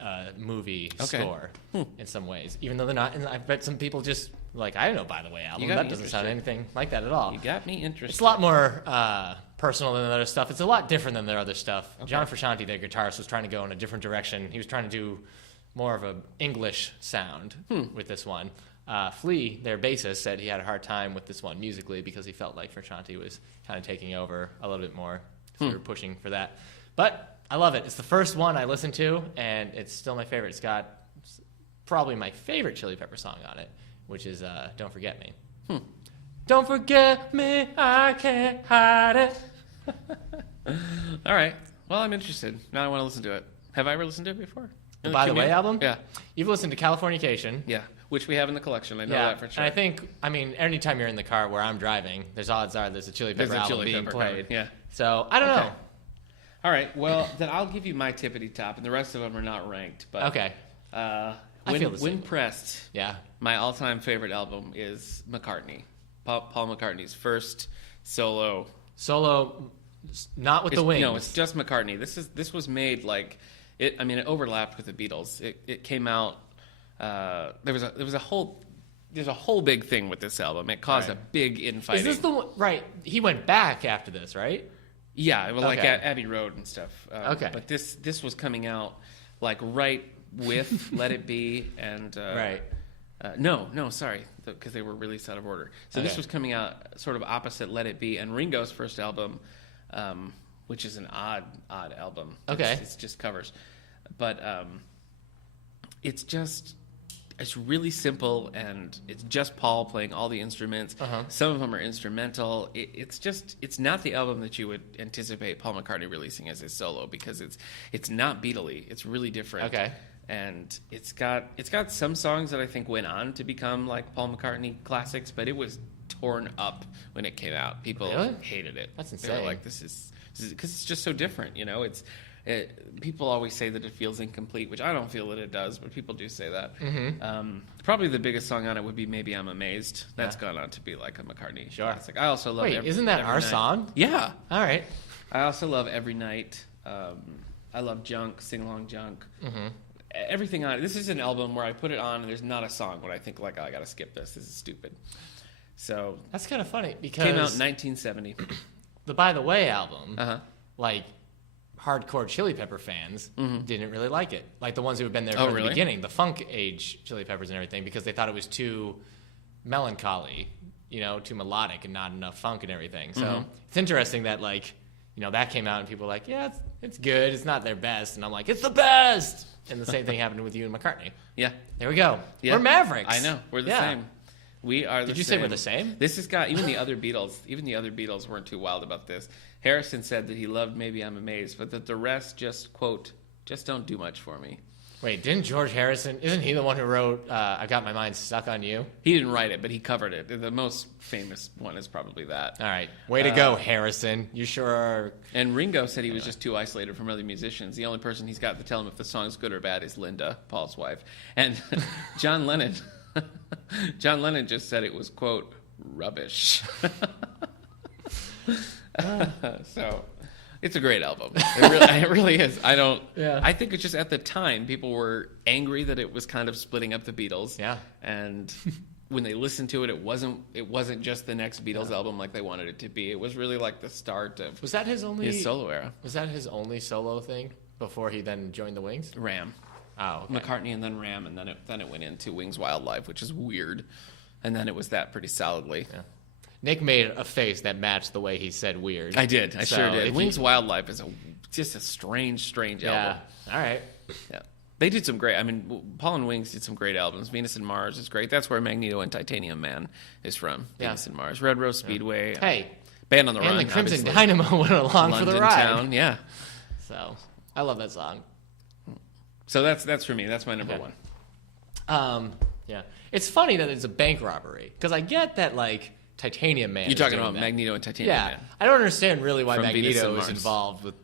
a movie score in some ways, even though they're not. And I bet some people just like, I don't know, By the Way album. That doesn't sound anything like that at all. You got me interested. It's a lot more personal than the other stuff. It's a lot different than their other stuff. John Frusciante, their guitarist, was trying to go in a different direction. He was trying to do more of an English sound with this one. Flea, their bassist, said he had a hard time with this one musically because he felt like Frusciante was kind of taking over a little bit more. So they were pushing for that. But I love it. It's the first one I listened to, and it's still my favorite. It's got probably my favorite Chili Pepper song on it, which is Don't Forget Me. Don't forget me, I can't hide it. All right. Well, I'm interested. Now I want to listen to it. Have I ever listened to it before? The By the Way album? Yeah. You've listened to Californication. Yeah, which we have in the collection. I know that for sure. And I think, anytime you're in the car where I'm driving, there's odds are there's a Chili Pepper album being played. Yeah. So, I don't know. All right, well, then I'll give you my tippity top, and the rest of them are not ranked. But okay. I feel the same. When pressed, my all-time favorite album is McCartney. Paul McCartney's first solo. Solo, not with the Wings. No, it's just McCartney. This was made like it. I mean, it overlapped with the Beatles. It came out. There's a whole big thing with this album. It caused a big infighting. Is this the one? Right. He went back after this, right? Yeah, like Abbey Road and stuff. Okay. But this was coming out like right with Let It Be and right. No, sorry, because they were released out of order. So this was coming out sort of opposite Let It Be and Ringo's first album, which is an odd album. Okay. It's just covers. But it's really simple, and it's just Paul playing all the instruments. Some of them are instrumental. It's not the album that you would anticipate Paul McCartney releasing as his solo, because it's not Beatle-y. It's really different. Okay. And it's got some songs that I think went on to become like Paul McCartney classics, but it was torn up when it came out. People hated it. That's insane. They were like, this is because it's just so different, you know. People always say that it feels incomplete, which I don't feel that it does, but people do say that. Probably the biggest song on it would be Maybe I'm Amazed. That's gone on to be like a McCartney classic. I also love. Wait, isn't that our song? Yeah. All right. I also love Every Night. I love Junk, Sing Along Junk. Everything on it. This is an album where I put it on and there's not a song when I think like, oh, I gotta skip this. This is stupid. So that's kind of funny because came out in 1970. The By the Way album, like hardcore Chili Pepper fans didn't really like it. Like the ones who had been there from the beginning, the funk age Chili Peppers and everything, because they thought it was too melancholy, too melodic and not enough funk and everything. So it's interesting that that came out and people were like, yeah, it's good. It's not their best. And I'm like, it's the best. And the same thing happened with you and McCartney. Yeah. There we go. Yeah. We're Mavericks. I know. We're the same. We are the same. Did you say we're the same? This has got, even the other Beatles weren't too wild about this. Harrison said that he loved Maybe I'm Amazed, but that the rest just, quote, just don't do much for me. Wait, didn't George Harrison, isn't he the one who wrote I Got My Mind Stuck on You? He didn't write it, but he covered it. The most famous one is probably that. All right. Way to go, Harrison. You sure are. And Ringo said he was just too isolated from other musicians. The only person he's got to tell him if the song's good or bad is Linda, Paul's wife. And John Lennon just said it was, quote, rubbish. So... it's a great album. It really is. I think it's just at the time people were angry that it was kind of splitting up the Beatles. Yeah. And when they listened to it, it wasn't just the next Beatles album like they wanted it to be. It was really like the start of his solo era. Was that his only solo thing before he then joined the Wings? Ram. Oh, okay. McCartney and then Ram, and then it went into Wings Wildlife, which is weird. And then it was that pretty solidly. Yeah. Nick made a face that matched the way he said weird. I did. I sure did. Wings Wildlife is just a strange album. All right. Yeah. They did some great... I mean, Paul and Wings did some great albums. Venus and Mars is great. That's where Magneto and Titanium Man is from. Venus and Mars. Red Rose Speedway. Hey. Band on the Run, and the Crimson Dynamo went along London for the ride. Town, yeah. So, I love that song. So that's for me. That's my number one. Yeah. It's funny that it's a bank robbery. Because I get that, Titanium Man. You're talking about Magneto and Titanium Man. I don't understand really why Magneto is involved with...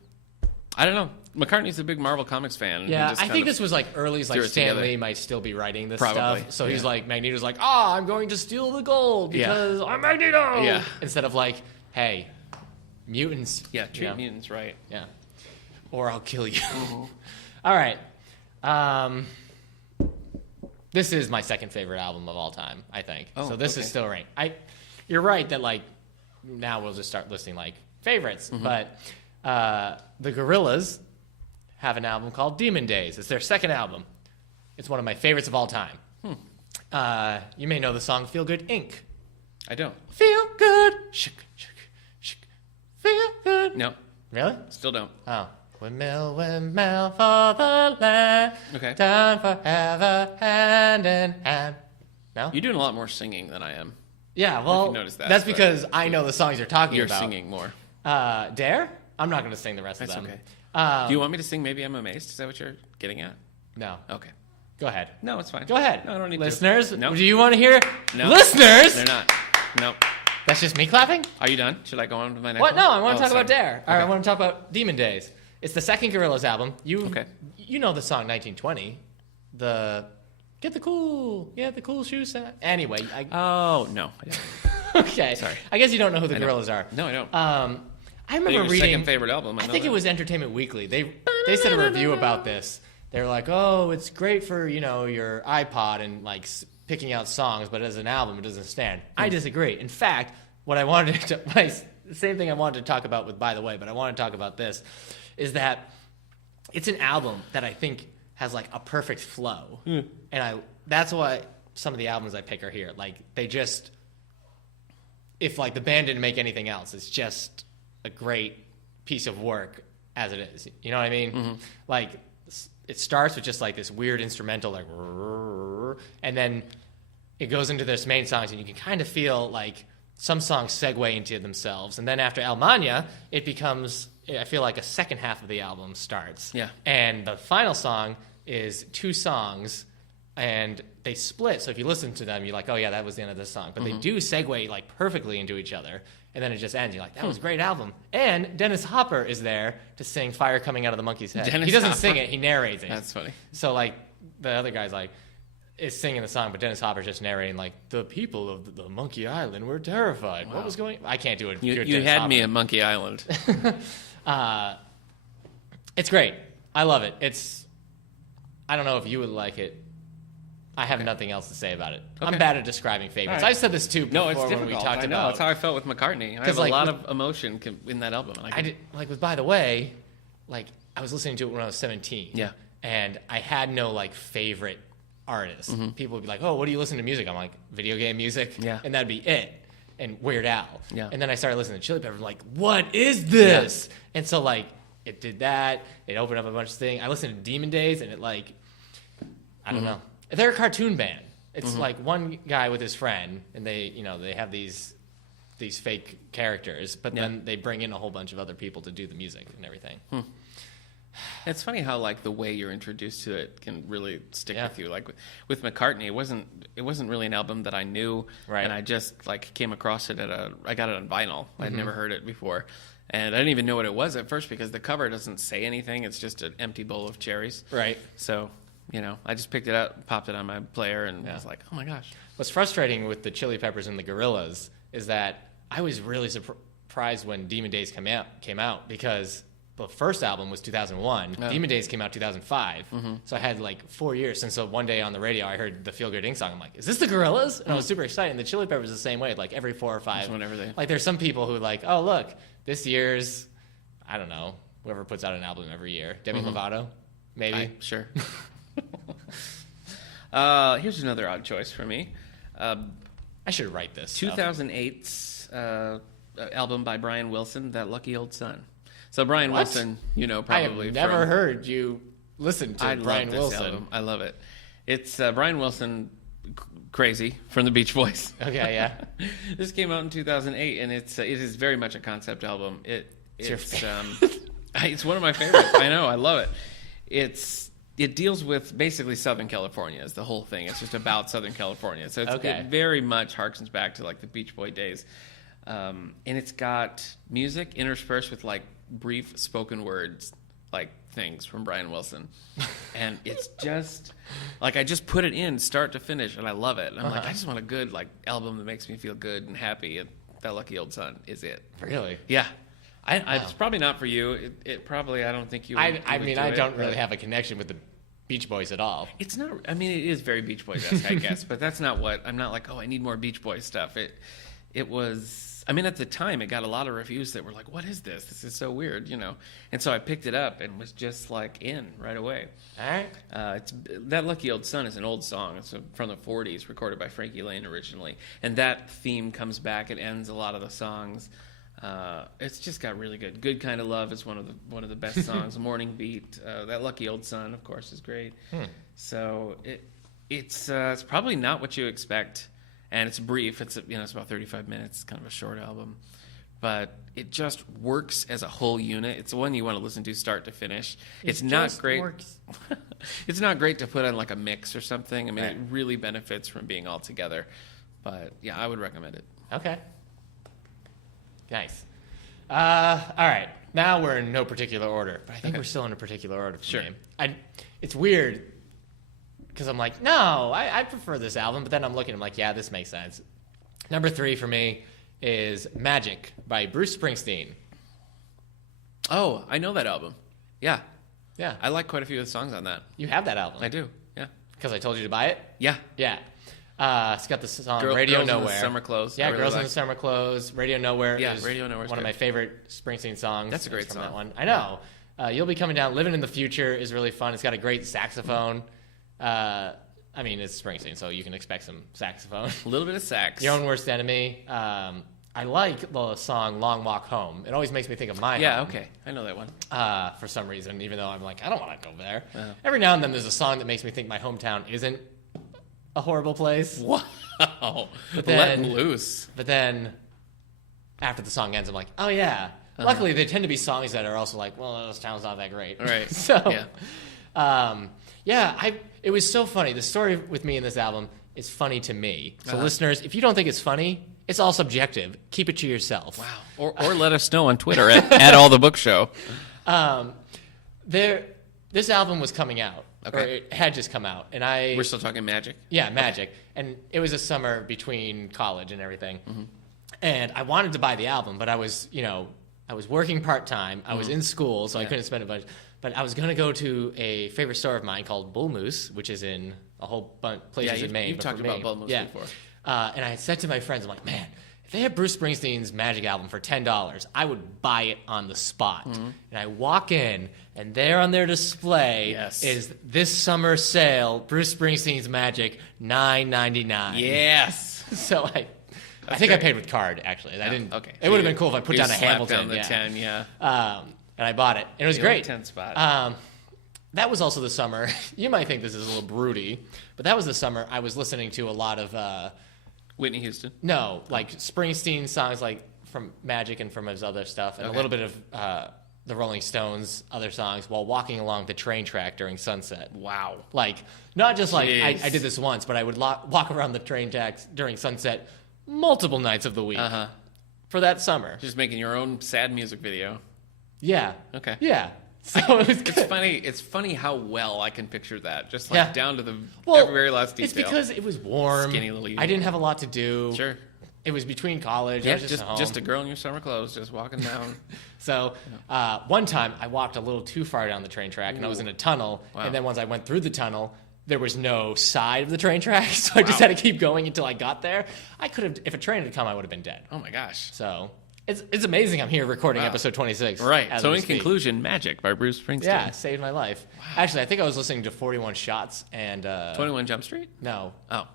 I don't know. McCartney's a big Marvel Comics fan. Yeah, I think this was early, Stan Lee might still be writing this stuff. So he's Magneto's I'm going to steal the gold because I'm Magneto. Yeah. Instead of hey, mutants. Yeah, treat mutants right. Yeah. Or I'll kill you. All right. This is my second favorite album of all time, I think. Oh, so this is still ranked. You're right that now we'll just start listing favorites, but the Gorillaz have an album called Demon Days. It's their second album. It's one of my favorites of all time. You may know the song Feel Good Inc. I don't. Feel good, feel good. No. Really? Still don't. Oh. Windmill for the land. Okay. Down forever, hand in hand. No? You're doing a lot more singing than I am. Yeah, well, that's because I know the songs you're talking about. You're singing more. Dare? I'm not going to sing the rest of them. That's okay. Do you want me to sing Maybe I'm Amazed? Is that what you're getting at? No. Okay. Go ahead. No, it's fine. Go ahead. No, I don't need Listeners, to. No. Do you want to hear? No. Listeners! They're not. No. That's just me clapping? Are you done? Should I go on with my next What? one? No, I want to talk about sorry. Dare. All right, I want to talk about Demon Days. It's the second Gorillaz album. Okay. You know the song 1920. Get the cool shoes. Anyway. Oh, no. I don't. Okay. Sorry. I guess you don't know who the Gorillaz are. No, I don't. I remember your reading. second favorite album. I think it was Entertainment Weekly. They said a review about this. They're like, oh, it's great for your iPod and like picking out songs, but as an album, it doesn't stand. I disagree. In fact, what I wanted to same thing I wanted to talk about with By the Way, but I want to talk about this is that it's an album that I think has like a perfect flow, and that's why some of the albums I pick are here. Like they just, if like the band didn't make anything else, it's just a great piece of work as it is. You know what I mean? Mm-hmm. Like it starts with just like this weird instrumental, like, and then it goes into this main songs, and you can kind of feel like some songs segue into themselves, and then after Almania, it becomes, I feel like a second half of the album starts. Yeah. And the final song is two songs, and they split. So if you listen to them, you're like, oh yeah, that was the end of this song. But they do segue like perfectly into each other, and then it just ends. You're like, that was a great album. And Dennis Hopper is there to sing "Fire Coming Out of the Monkey's Head." He doesn't sing it; he narrates it. That's funny. So like the other guy's like is singing the song, but Dennis Hopper's just narrating like the people of the Monkey Island were terrified. Wow. What was going? I can't do it. You had me at Monkey Island. It's great. I love it. I don't know if you would like it. I have nothing else to say about it. Okay. I'm bad at describing favorites. Right. I said this too before it's difficult. when we talked I know. about. That's how I felt with McCartney. I have a lot of emotion in that album. I did, like with By the Way, like I was listening to it when I was 17. Yeah. And I had no like favorite artist. Mm-hmm. People would be like, "Oh, what do you listen to music?" I'm like, "Video game music." Yeah. And that'd be it. And Weird Al. Yeah. And then I started listening to Chili Peppers. Like, what is this? Yeah. And so like it did that. It opened up a bunch of things. I listened to Demon Days, and it like, I don't know. They're a cartoon band. It's like one guy with his friend, and they have these fake characters, but then they bring in a whole bunch of other people to do the music and everything. It's funny how like the way you're introduced to it can really stick with you. Like with McCartney, it wasn't really an album that I knew, and I just like came across it I got it on vinyl. I'd never heard it before, and I didn't even know what it was at first because the cover doesn't say anything. It's just an empty bowl of cherries. Right. So I just picked it up, popped it on my player, and was like, oh my gosh. What's frustrating with the Chili Peppers and the Gorillaz is that I was really surprised when Demon Days came out because the first album was 2001. Oh. Demon Days came out 2005. So I had like 4 years. And so one day on the radio, I heard the Feel Good Inc. song. I'm like, is this the Gorillaz? And I was super excited. And the Chili Peppers the same way, like every 4 or 5. Like there's some people who like, oh, look, this year's, I don't know, whoever puts out an album every year. Demi Lovato, maybe? Sure. Here's another odd choice for me. I should write this. 2008's album by Brian Wilson, That Lucky Old Son. So Brian Wilson, probably. I have never heard you listen to Brian Wilson. Album. I love it. It's Brian Wilson, Crazy from the Beach Boys. Okay, yeah. This came out in 2008, and it is very much a concept album. It's one of my favorites. I know, I love it. It deals with basically Southern California is the whole thing. It's just about Southern California. So it very much harkens back to like the Beach Boy days. And it's got music interspersed with like brief spoken words like things from Brian Wilson. And it's just like I just put it in start to finish and I love it. And I'm like, I just want a good like album that makes me feel good and happy, and That Lucky Old Son is it. Really? Yeah. It's probably not for you. It probably, I don't think you would. I don't really have a connection with the Beach Boys at all. It's not, it is very Beach Boys-esque, I guess, but that's not what, I'm not like, oh, I need more Beach Boys stuff. It was, at the time, it got a lot of reviews that were like, what is this? This is so weird, And so I picked it up and was just like in right away. All right. That Lucky Old Son is an old song. It's from the 40s, recorded by Frankie Lane originally. And that theme comes back and ends a lot of the songs. It's just got really good Kind of Love is one of the best songs. Morning Beat, That Lucky Old Son, of course, is great. So it's probably not what you expect, and it's brief. It's about 35 minutes. It's kind of a short album, but it just works as a whole unit. It's the one you want to listen to start to finish. It's not just great. works. It's not great to put on like a mix or something. I mean, it really benefits from being all together. But yeah, I would recommend it. Okay. Nice. All right. Now we're in no particular order, but I think we're still in a particular order for me. It's weird because I'm like, no, I prefer this album, but then I'm looking, I'm like, yeah, this makes sense. Number 3 for me is Magic by Bruce Springsteen. Oh, I know that album. Yeah. Yeah. I like quite a few of the songs on that. You have that album. I do. Yeah. Because I told you to buy it? Yeah. Yeah. It's got the song Radio Girls Nowhere. In the Summer Clothes. Yeah, Girls in the Summer Clothes. Radio Nowhere is Radio Nowhere is one of my favorite Springsteen songs. That's a great from song. That one. I know. You'll Be Coming Down. Living in the Future is really fun. It's got a great saxophone. I mean, it's Springsteen, so you can expect some saxophone. A little bit of sax. Your Own Worst Enemy. I like the song Long Walk Home. It always makes me think of my home. Yeah, okay. I know that one. For some reason, even though I'm like, I don't want to go there. Every now and then there's a song that makes me think my hometown isn't a horrible place. Wow. But Let loose. But then after the song ends, I'm like, oh, yeah. Luckily, they tend to be songs that are also like, well, this town's not that great. Right. So, it was so funny. The story with me in this album is funny to me. So, listeners, if you don't think it's funny, it's all subjective. Keep it to yourself. Wow. Or let us know on Twitter at All the Book Show. This album was coming out. Okay. Or it had just come out. And We're still talking Magic? Yeah, Magic. Okay. And it was a summer between college and everything. Mm-hmm. And I wanted to buy the album, but I was working part-time. I was in school, so I couldn't spend a bunch. But I was going to go to a favorite store of mine called Bull Moose, which is in a whole bunch of places in Maine. You've talked about Bull Moose before. And I said to my friends, I'm like, man, if they had Bruce Springsteen's Magic album for $10, I would buy it on the spot. Mm-hmm. And I walk in, and there on their display is this summer sale, Bruce Springsteen's Magic, $9.99. Yes. So I think I paid with card, actually. I didn't. Okay. It would have been cool if I put down a Hamilton. Down the 10, yeah. And I bought it. And it was great. 10 spot. That was also the summer. You might think this is a little broody, but that was the summer I was listening to a lot of Whitney Houston? No, like Springsteen songs, like from Magic and from his other stuff, and a little bit of the Rolling Stones, other songs, while walking along the train track during sunset. Wow. Like, not just like, I did this once, but I would walk around the train tracks during sunset multiple nights of the week for that summer. Just making your own sad music video. Yeah. Okay. Yeah. So it's funny. It's funny how well I can picture that, just like down to the very last detail. It's because it was warm. Skinny little you. I didn't have a lot to do. Sure. It was between college. Yeah, I was just at home. Just a girl in your summer clothes, just walking down. So one time I walked a little too far down the train track, and I was in a tunnel. Wow. And then once I went through the tunnel, there was no side of the train track, so I just had to keep going until I got there. I could have, if a train had come, I would have been dead. Oh my gosh. So it's amazing I'm here recording episode 26. Right. So in conclusion, Magic by Bruce Springsteen. Yeah, saved my life. Wow. Actually, I think I was listening to 41 Shots and 21 Jump Street? No. Oh.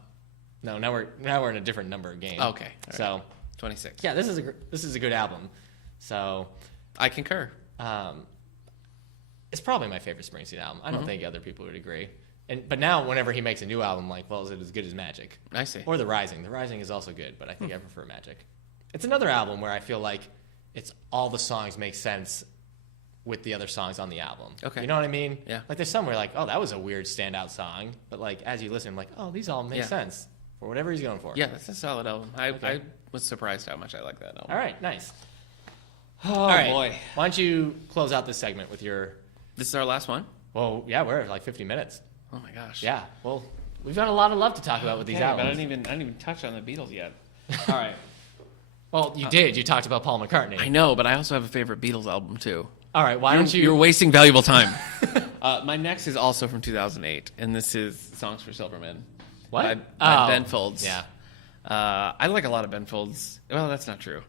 No, now we're in a different number game. Okay. All so right. 26. Yeah, this is a good album. So I concur. It's probably my favorite Springsteen album. I don't think other people would agree. But now, whenever he makes a new album, like, well, is it as good as Magic? I see. Or The Rising. The Rising is also good, but I think I prefer Magic. It's another album where I feel like it's all the songs make sense with the other songs on the album. Okay. You know what I mean? Yeah. Like, there's some where, like, oh, that was a weird standout song. But, like, as you listen, like, oh, these all make sense for whatever he's going for. Yeah, that's a solid album. I was surprised how much I like that album. All right, nice. Oh, all right. Boy. Why don't you close out this segment with your... This is our last one? Well, yeah, we're at like 50 minutes. Oh, my gosh. Yeah, well, we've got a lot of love to talk about with these albums. But I didn't even touch on the Beatles yet. All right. Well, you did. You talked about Paul McCartney. I know, but I also have a favorite Beatles album, too. All right, why don't you... You're wasting valuable time. My next is also from 2008, and this is Songs for Silverman. What? By Ben Folds. Yeah. I like a lot of Ben Folds. Well, that's not true.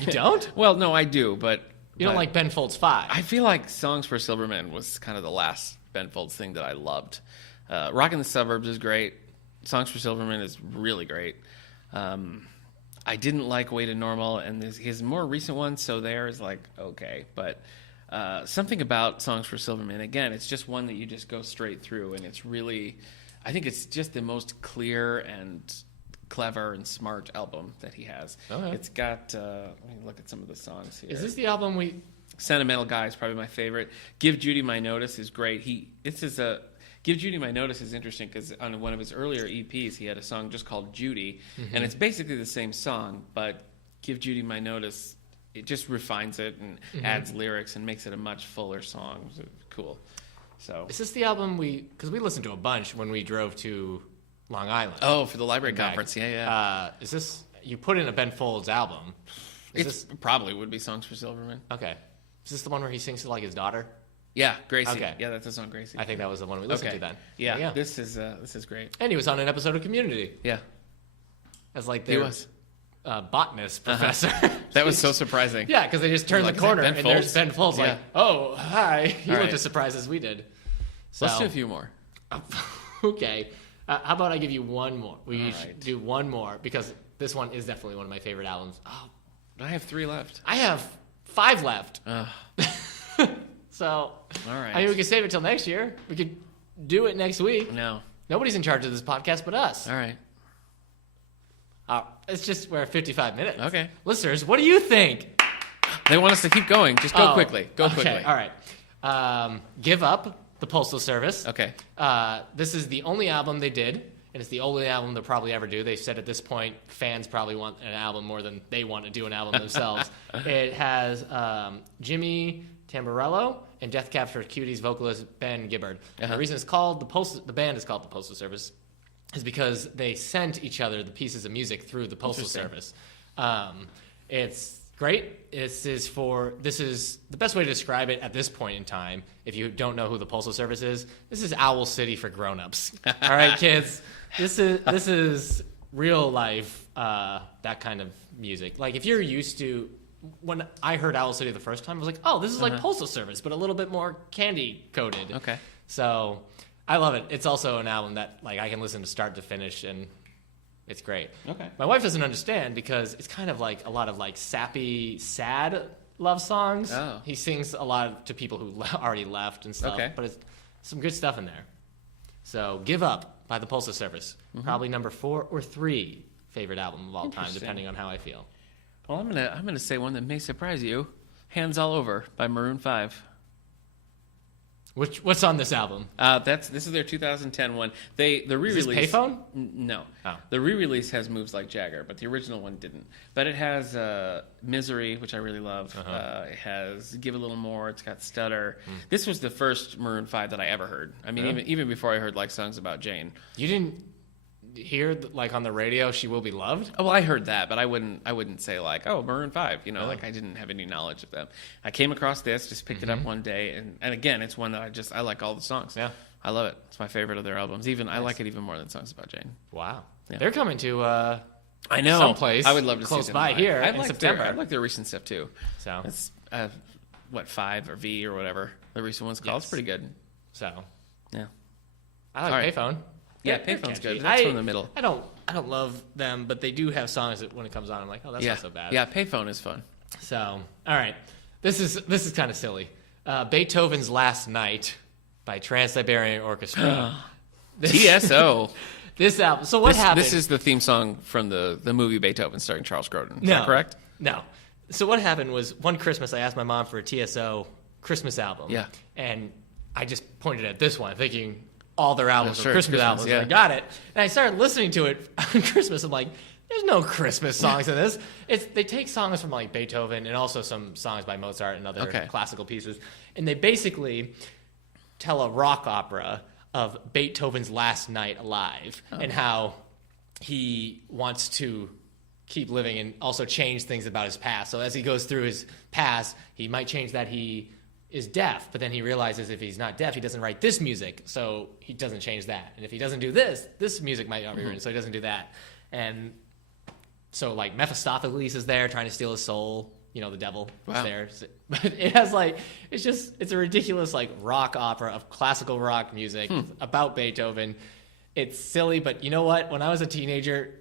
You don't? Well, no, I do, but... You don't like Ben Folds 5? I feel like Songs for Silverman was kind of the last Ben Folds thing that I loved. Rockin' the Suburbs is great. Songs for Silverman is really great. I didn't like Way to Normal, and his more recent one, So There, is like, okay. But something about Songs for Silverman, again, it's just one that you just go straight through, and it's really... I think it's just the most clear and clever and smart album that he has. Okay. It's got, let me look at some of the songs here. Is this the album Sentimental Guy is probably my favorite. Give Judy My Notice is great. Give Judy My Notice is interesting because on one of his earlier EPs, he had a song just called Judy, and it's basically the same song, but Give Judy My Notice, it just refines it and adds lyrics and makes it a much fuller song. So, cool. So is this the album because we listened to a bunch when we drove to Long Island. Oh, for the library conference. Yeah. Is this, you put in a Ben Folds album. Probably would be Songs for Silverman. Okay. Is this the one where he sings to like his daughter? Yeah, Gracie. Okay. Yeah, that's the song Gracie. I think that was the one we listened to then. Yeah, this is great. And he was on an episode of Community. Yeah. As like their botanist professor. That was so surprising. Yeah, because they just turned the corner and there's Ben Folds like, oh, hi. You looked as surprised as we did. So, let's do a few more. Okay. How about I give you one more? We should do one more because this one is definitely one of my favorite albums. Oh, I have 3 left. I have 5 left. So, all right. I mean, we could save it till next year. We could do it next week. No. Nobody's in charge of this podcast but us. All right. It's just, we're at 55 minutes. Okay. Listeners, what do you think? They want us to keep going. Just go quickly. Go quickly. All right. Give Up, the Postal Service. Okay. This is the only album they did, and it's the only album they'll probably ever do. They said at this point, fans probably want an album more than they want to do an album themselves. It has Jimmy Tamborello and Death Cab for Cutie's vocalist Ben Gibbard. The reason it's called the band is called the Postal Service is because they sent each other the pieces of music through the Postal Service. It's great. This is the best way to describe it at this point in time. If you don't know who the Postal Service is, this is Owl City for grown-ups. All right, kids. This is real life, that kind of music. Like if you're used to, when I heard Owl City the first time, I was like, oh, this is like Postal Service, but a little bit more candy coated. Okay. So I love it. It's also an album that like I can listen to start to finish and it's great. Okay. My wife doesn't understand because it's kind of like a lot of like sappy, sad love songs. Oh. He sings a lot to people who already left and stuff. Okay. But it's some good stuff in there. So Give Up by the Postal Service. Probably number 4 or 3 favorite album of all time, depending on how I feel. Well, I'm gonna say one that may surprise you. Hands All Over by Maroon 5. What's on this album? This is their 2010 one. The re-release. Is this Payphone? No. Oh. The re-release has Moves Like Jagger, but the original one didn't. But it has Misery, which I really love. It has Give a Little More. It's got Stutter. This was the first Maroon 5 that I ever heard. I mean, even before I heard like songs about Jane. You didn't hear like on the radio She Will Be Loved? Oh, well, I heard that, but I wouldn't say like, oh, Maroon 5, like I didn't have any knowledge of them. I came across this, just picked it up one day, and again, it's one that I like all the songs. Yeah. I love it. It's my favorite of their albums. I like it even more than Songs About Jane. Wow. Yeah. They're coming to I know. someplace I would love to close see them by live. here in September. I like their recent stuff too. So it's 5 or V or whatever the recent one's called. Yes. It's pretty good. So Yeah. I like All right. Payphone. Yeah, They're Payphone's catchy. good. That's from the middle. I don't love them, but they do have songs that when it comes on, I'm like, oh, that's not so bad. Yeah, Payphone is fun. So, all right, this is kind of silly. Beethoven's Last Night by Trans-Siberian Orchestra. TSO. This album. So what happened? This is the theme song from the movie Beethoven starring Charles Grodin. Is that correct? No. So what happened was one Christmas I asked my mom for a TSO Christmas album. Yeah. And I just pointed at this one, thinking all their albums sure, were Christmas albums. yeah. I got it. And I started listening to it on Christmas. I'm like, there's no Christmas songs in this. They take songs from like Beethoven and also some songs by Mozart and other classical pieces. And they basically tell a rock opera of Beethoven's last night alive and how he wants to keep living and also change things about his past. So as he goes through his past, he might change that he is deaf, but then he realizes if he's not deaf, he doesn't write this music, so he doesn't change that. And if he doesn't do this music might not be written, so he doesn't do that. And so like Mephistopheles is there trying to steal his soul. The devil is there. But it has like, it's a ridiculous like rock opera of classical rock music about Beethoven. It's silly, but you know what? When I was a teenager,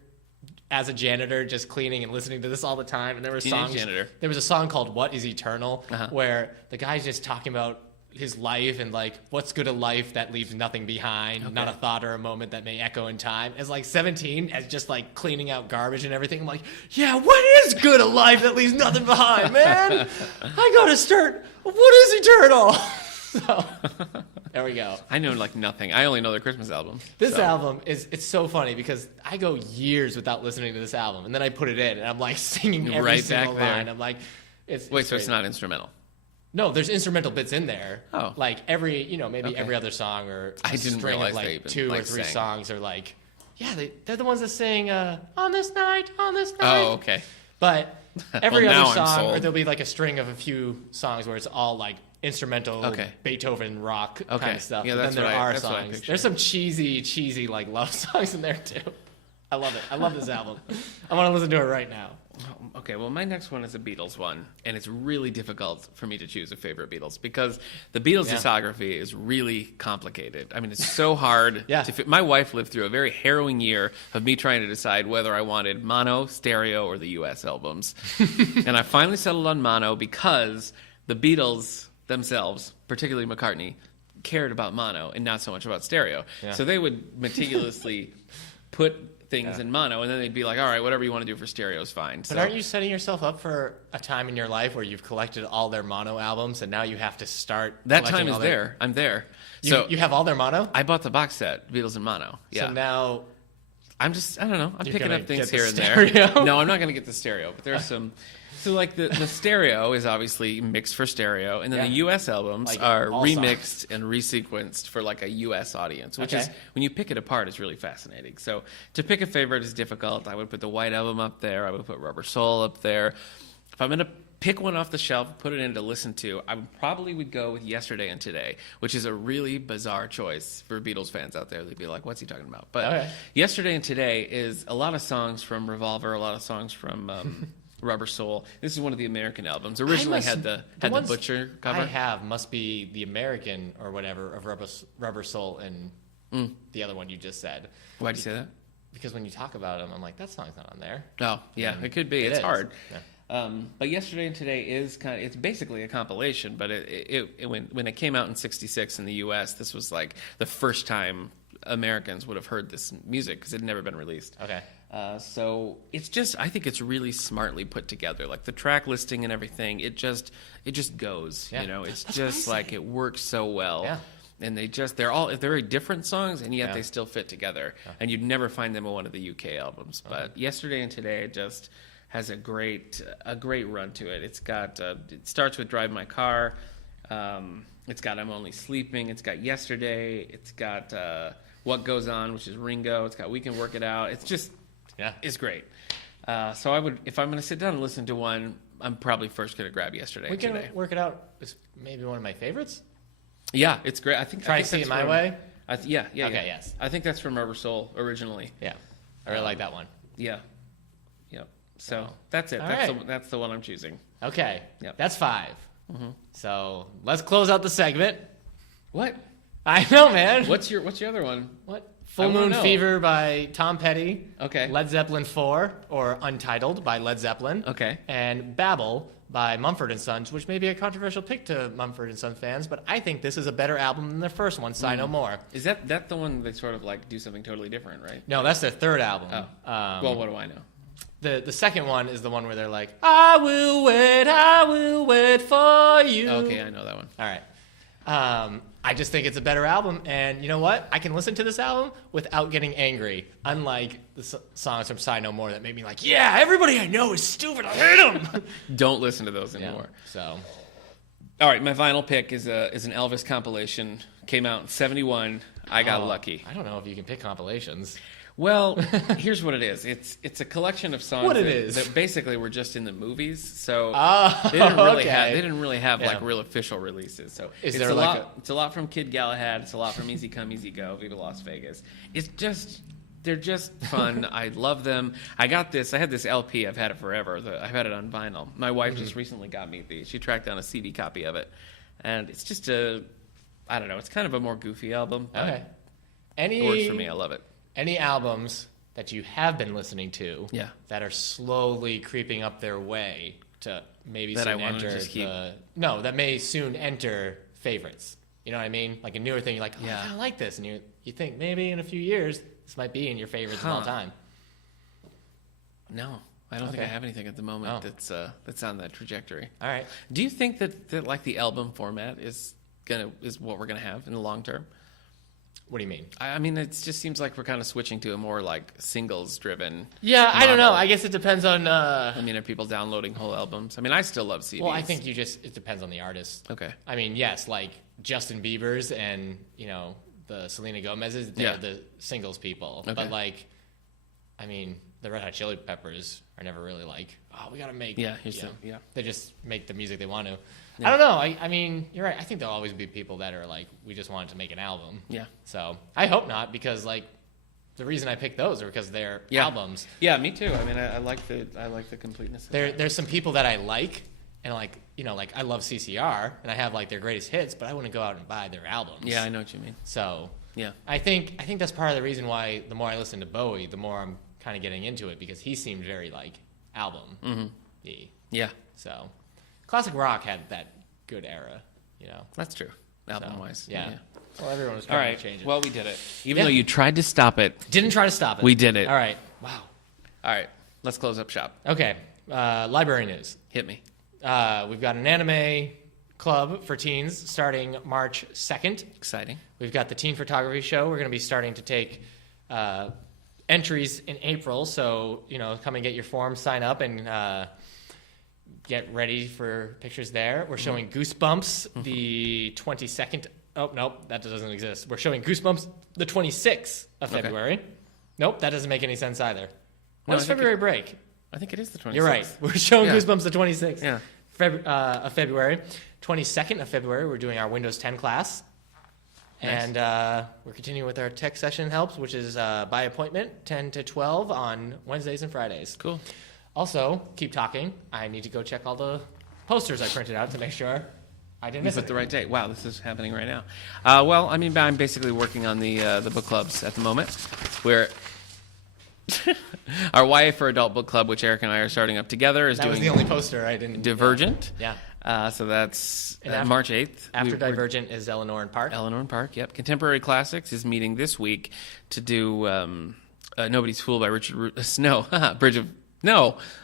as a janitor, just cleaning and listening to this all the time, and there were songs. Janitor. There was a song called "What Is Eternal," where the guy's just talking about his life and like what's good a life that leaves nothing behind, not a thought or a moment that may echo in time. As like 17, as just like cleaning out garbage and everything, I'm like, yeah, what is good a life that leaves nothing behind, man? I gotta start. What is Eternal? So there we go. I know like nothing. I only know their Christmas albums. This album it's so funny because I go years without listening to this album, and then I put it in, and I'm like singing every single line. I'm like, so it's not instrumental. No, there's instrumental bits in there. Oh. Like every, maybe every other song or a string of like 2 or 3 songs are like, yeah, they're the ones that sing on this night. Oh, okay. But every Well, other now I'm song, or sold. there'll be like a string of a few songs where it's all like instrumental Beethoven rock kind of stuff. Yeah, But that's then there what I are pictured. songs. There's some cheesy like love songs in there too. I love it. I love this album. I want to listen to it right now. Okay, well, my next one is a Beatles one, and it's really difficult for me to choose a favorite Beatles because the Beatles discography is really complicated. I mean, it's so hard. My wife lived through a very harrowing year of me trying to decide whether I wanted mono, stereo, or the U.S. albums. And I finally settled on mono because the Beatles themselves, particularly McCartney, cared about mono and not so much about stereo. Yeah. So they would meticulously put things in mono, and then they'd be like, all right, whatever you want to do for stereo is fine. But aren't you setting yourself up for a time in your life where you've collected all their mono albums, and now you have to start that time is there. I'm there. You have all their mono? I bought the box set, Beatles and mono. Yeah. So now I don't know. I'm picking up things here and stereo? there. No, I'm not going to get the stereo, but there's some. So, like, the stereo is obviously mixed for stereo, and then the U.S. albums like are remixed and resequenced for, like, a U.S. audience, which is, when you pick it apart, is really fascinating. So, to pick a favorite is difficult. I would put the White Album up there. I would put Rubber Soul up there. If I'm going to pick one off the shelf, put it in to listen to, I probably would go with Yesterday and Today, which is a really bizarre choice for Beatles fans out there. They'd be like, what's he talking about? But Yesterday and Today is a lot of songs from Revolver, a lot of songs from... Rubber Soul. This is one of the American albums. Originally had the Butcher cover. I have must be the American or whatever of Rubber Soul and the other one you just said. Why'd you say that? Because when you talk about them, I'm like, that song's not on there. Oh, yeah, it could be. It's hard. Yeah. But Yesterday and Today is it's basically a compilation, but when it came out in '66 in the U.S., this was like the first time Americans would have heard this music because it had never been released. Okay. So it's just, I think it's really smartly put together. Like the track listing and everything, it just goes. Yeah. It's just like it works so well. Yeah. And they're all very different songs, and yet they still fit together. Yeah. And you'd never find them in one of the UK albums. But Yesterday and Today just has a great run to it. It's got it starts with Drive My Car. It's got I'm Only Sleeping. It's got Yesterday. It's got What Goes On, which is Ringo. It's got We Can Work It Out. It's just it's great. So I would, if I'm going to sit down and listen to one, I'm probably first going to grab Yesterday and Today. We Can Work It Out is maybe one of my favorites. Yeah, it's great. I think Try to See It My Way. Yeah. Okay, yes. I think that's from Rubber Soul originally. Yeah, I really like that one. Yeah. Yep. So that's it. That's the one I'm choosing. Okay. Yep. That's 5. Mm-hmm. So let's close out the segment. What? I know, man. What's your other one? What? Full Moon Fever by Tom Petty. Okay. Led Zeppelin 4, or Untitled by Led Zeppelin. Okay. And Babel by Mumford & Sons, which may be a controversial pick to Mumford & Sons fans, but I think this is a better album than their first one, Sigh No More. Is that the one they sort of like do something totally different, right? No, that's their third album. Oh. Well, what do I know? The second one is the one where they're like, I will wait for you. Okay, I know that one. All right. I just think it's a better album, and you know what? I can listen to this album without getting angry, unlike the songs from Sigh No More that made me like, yeah, everybody I know is stupid, I hate them. Don't listen to those anymore. So, all right, my final pick is an Elvis compilation. Came out in '71. I got lucky. I don't know if you can pick compilations. Well, here's what it is. It's a collection of songs that basically were just in the movies. So they didn't really have like real official releases. So it's a lot from Kid Galahad. It's a lot from Easy Come Easy Go, Viva Las Vegas. They're just fun. I love them. I had this LP. I've had it forever. I've had it on vinyl. My wife just recently got me she tracked down a CD copy of it, and it's just I don't know. It's kind of a more goofy album. But it works for me. I love it. Any albums that you have been listening to that are slowly creeping up their way to maybe that may soon enter favorites. You know what I mean? Like a newer thing, you're like, oh, Yeah. I kind of like this. And you think maybe in a few years, this might be in your favorites of all time. No, I don't think I Okay. have anything at the moment Oh. that's on that trajectory. All right. Do you think that like the album format is what we're gonna have in the long term? What do you mean? I mean, it just seems like we're kind of switching to a more like singles driven. Yeah, I don't know. model. I guess it depends on. I mean, are people downloading whole albums? I mean, I still love CDs. Well, I think it depends on the artist. Okay. I mean, yes, like Justin Bieber's and the Selena Gomez's, they're the singles people. Okay. But like, I mean, the Red Hot Chili Peppers are never really like, oh, we gotta make. They just make the music they want to. Yeah. I don't know. I mean, you're right. I think there'll always be people that are like, we just wanted to make an album. Yeah. So I hope not, because like the reason I picked those are because they're albums. Yeah, me too. I mean, I like the completeness. There's some people that I like, and like I love CCR, and I have like their greatest hits, but I wouldn't go out and buy their albums. Yeah, I know what you mean. So yeah, I think that's part of the reason why the more I listen to Bowie, the more I'm kind of getting into it, because he seemed very like album. Mm-hmm. Yeah. So classic rock had that good era, That's true. Album wise. Yeah. Well, everyone was All trying right. to change it. Well, we did it. Even though you tried to stop it. Didn't try to stop it. We did it. All right. Wow. All right. Let's close up shop. Okay. Library news. Hit me. We've got an anime club for teens starting March 2nd. Exciting. We've got the teen photography show. We're going to be starting to take entries in April. So, come and get your form, sign up, and get ready for pictures there. We're showing Goosebumps the 22nd. Oh, nope, that doesn't exist. We're showing Goosebumps the 26th of February. Nope, that doesn't make any sense either. What's February break? I think it is the 26th. You're right. We're showing Goosebumps the 26th of February. 22nd of February, we're doing our Windows 10 class. Nice. And we're continuing with our tech session helps, which is by appointment, 10 to 12 on Wednesdays and Fridays. Cool. Also, keep talking. I need to go check all the posters I printed out to make sure I didn't miss it. You put the right date. Wow, this is happening right now. Well, I mean, I'm basically working on the book clubs at the moment. We're our YA for Adult book club, which Eric and I are starting up together, is that doing was the only poster I didn't. Divergent. Yeah. So that's after, March 8th. After Divergent is Eleanor and Park. Eleanor and Park, yep. Contemporary Classics is meeting this week to do Nobody's Fool by Richard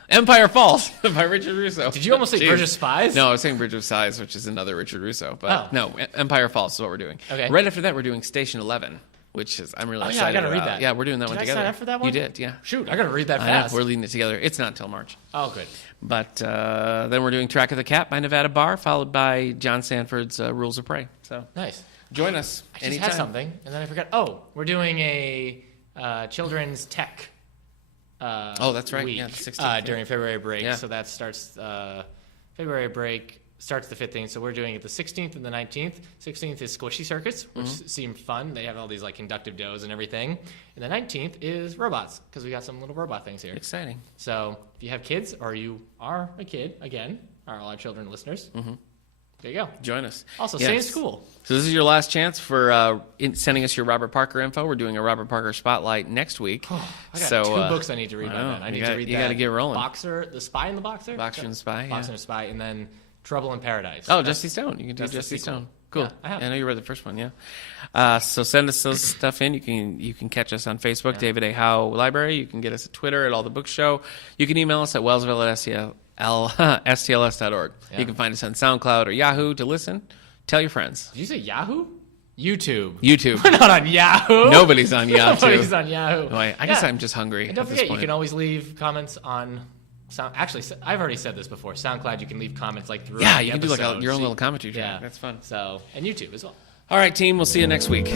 Empire Falls by Richard Russo. Did you almost say Bridge of Spies? No, I was saying Bridge of Spies, which is another Richard Russo. But no, Empire Falls is what we're doing. Okay. Right after that, we're doing Station 11, which is I'm really excited I gotta about. read that. Yeah, we're doing that one together. Did I sign up for that one? You did, yeah. Shoot, I gotta read that fast. We're leading it together. It's not until March. Oh, good. But then we're doing Track of the Cat by Nevada Barr, followed by John Sanford's Rules of Prey. So nice. Join us I just anytime. had something, and then I forgot. Oh, we're doing a children's tech that's right. week Yeah, the 16th, during February break. Yeah. So that starts February break starts the 15th. So we're doing it the 16th and the 19th. 16th is Squishy Circuits, which seemed fun. They have all these like inductive does and everything. And the 19th is robots, because we got some little robot things here. Exciting. So if you have kids, or you are a kid, again, all our children listeners, there you go. Join us. Also, stay in school. So this is your last chance for sending us your Robert Parker info. We're doing a Robert Parker spotlight next week. I got two books I need to read by then. I need to read that. You got to get rolling. Boxer, The Spy and the Boxer? Boxer and the Spy, Boxer and the Spy, and then Trouble in Paradise. Oh, Jesse Stone. You can do That's the Jesse sequel. Stone. Cool. Yeah, I have. I know you read the first one, yeah. So send us those stuff in. You can catch us on Facebook, David A. Howe Library. You can get us at Twitter at All the Book Show. You can email us at wellsville@stls.org. Yeah. You can find us on SoundCloud or Yahoo to listen. Tell your friends. Did you say Yahoo? YouTube. We're not on Yahoo. Nobody's on Yahoo. Nobody's on Yahoo. I guess I'm just hungry. And don't at this forget, you point. can always leave comments on Actually, I've already said this before. SoundCloud, you can leave comments like throughout Yeah, the you can do like episode. your own little commentary track. Yeah. That's fun. So, and YouTube as well. All right, team. We'll see you next week.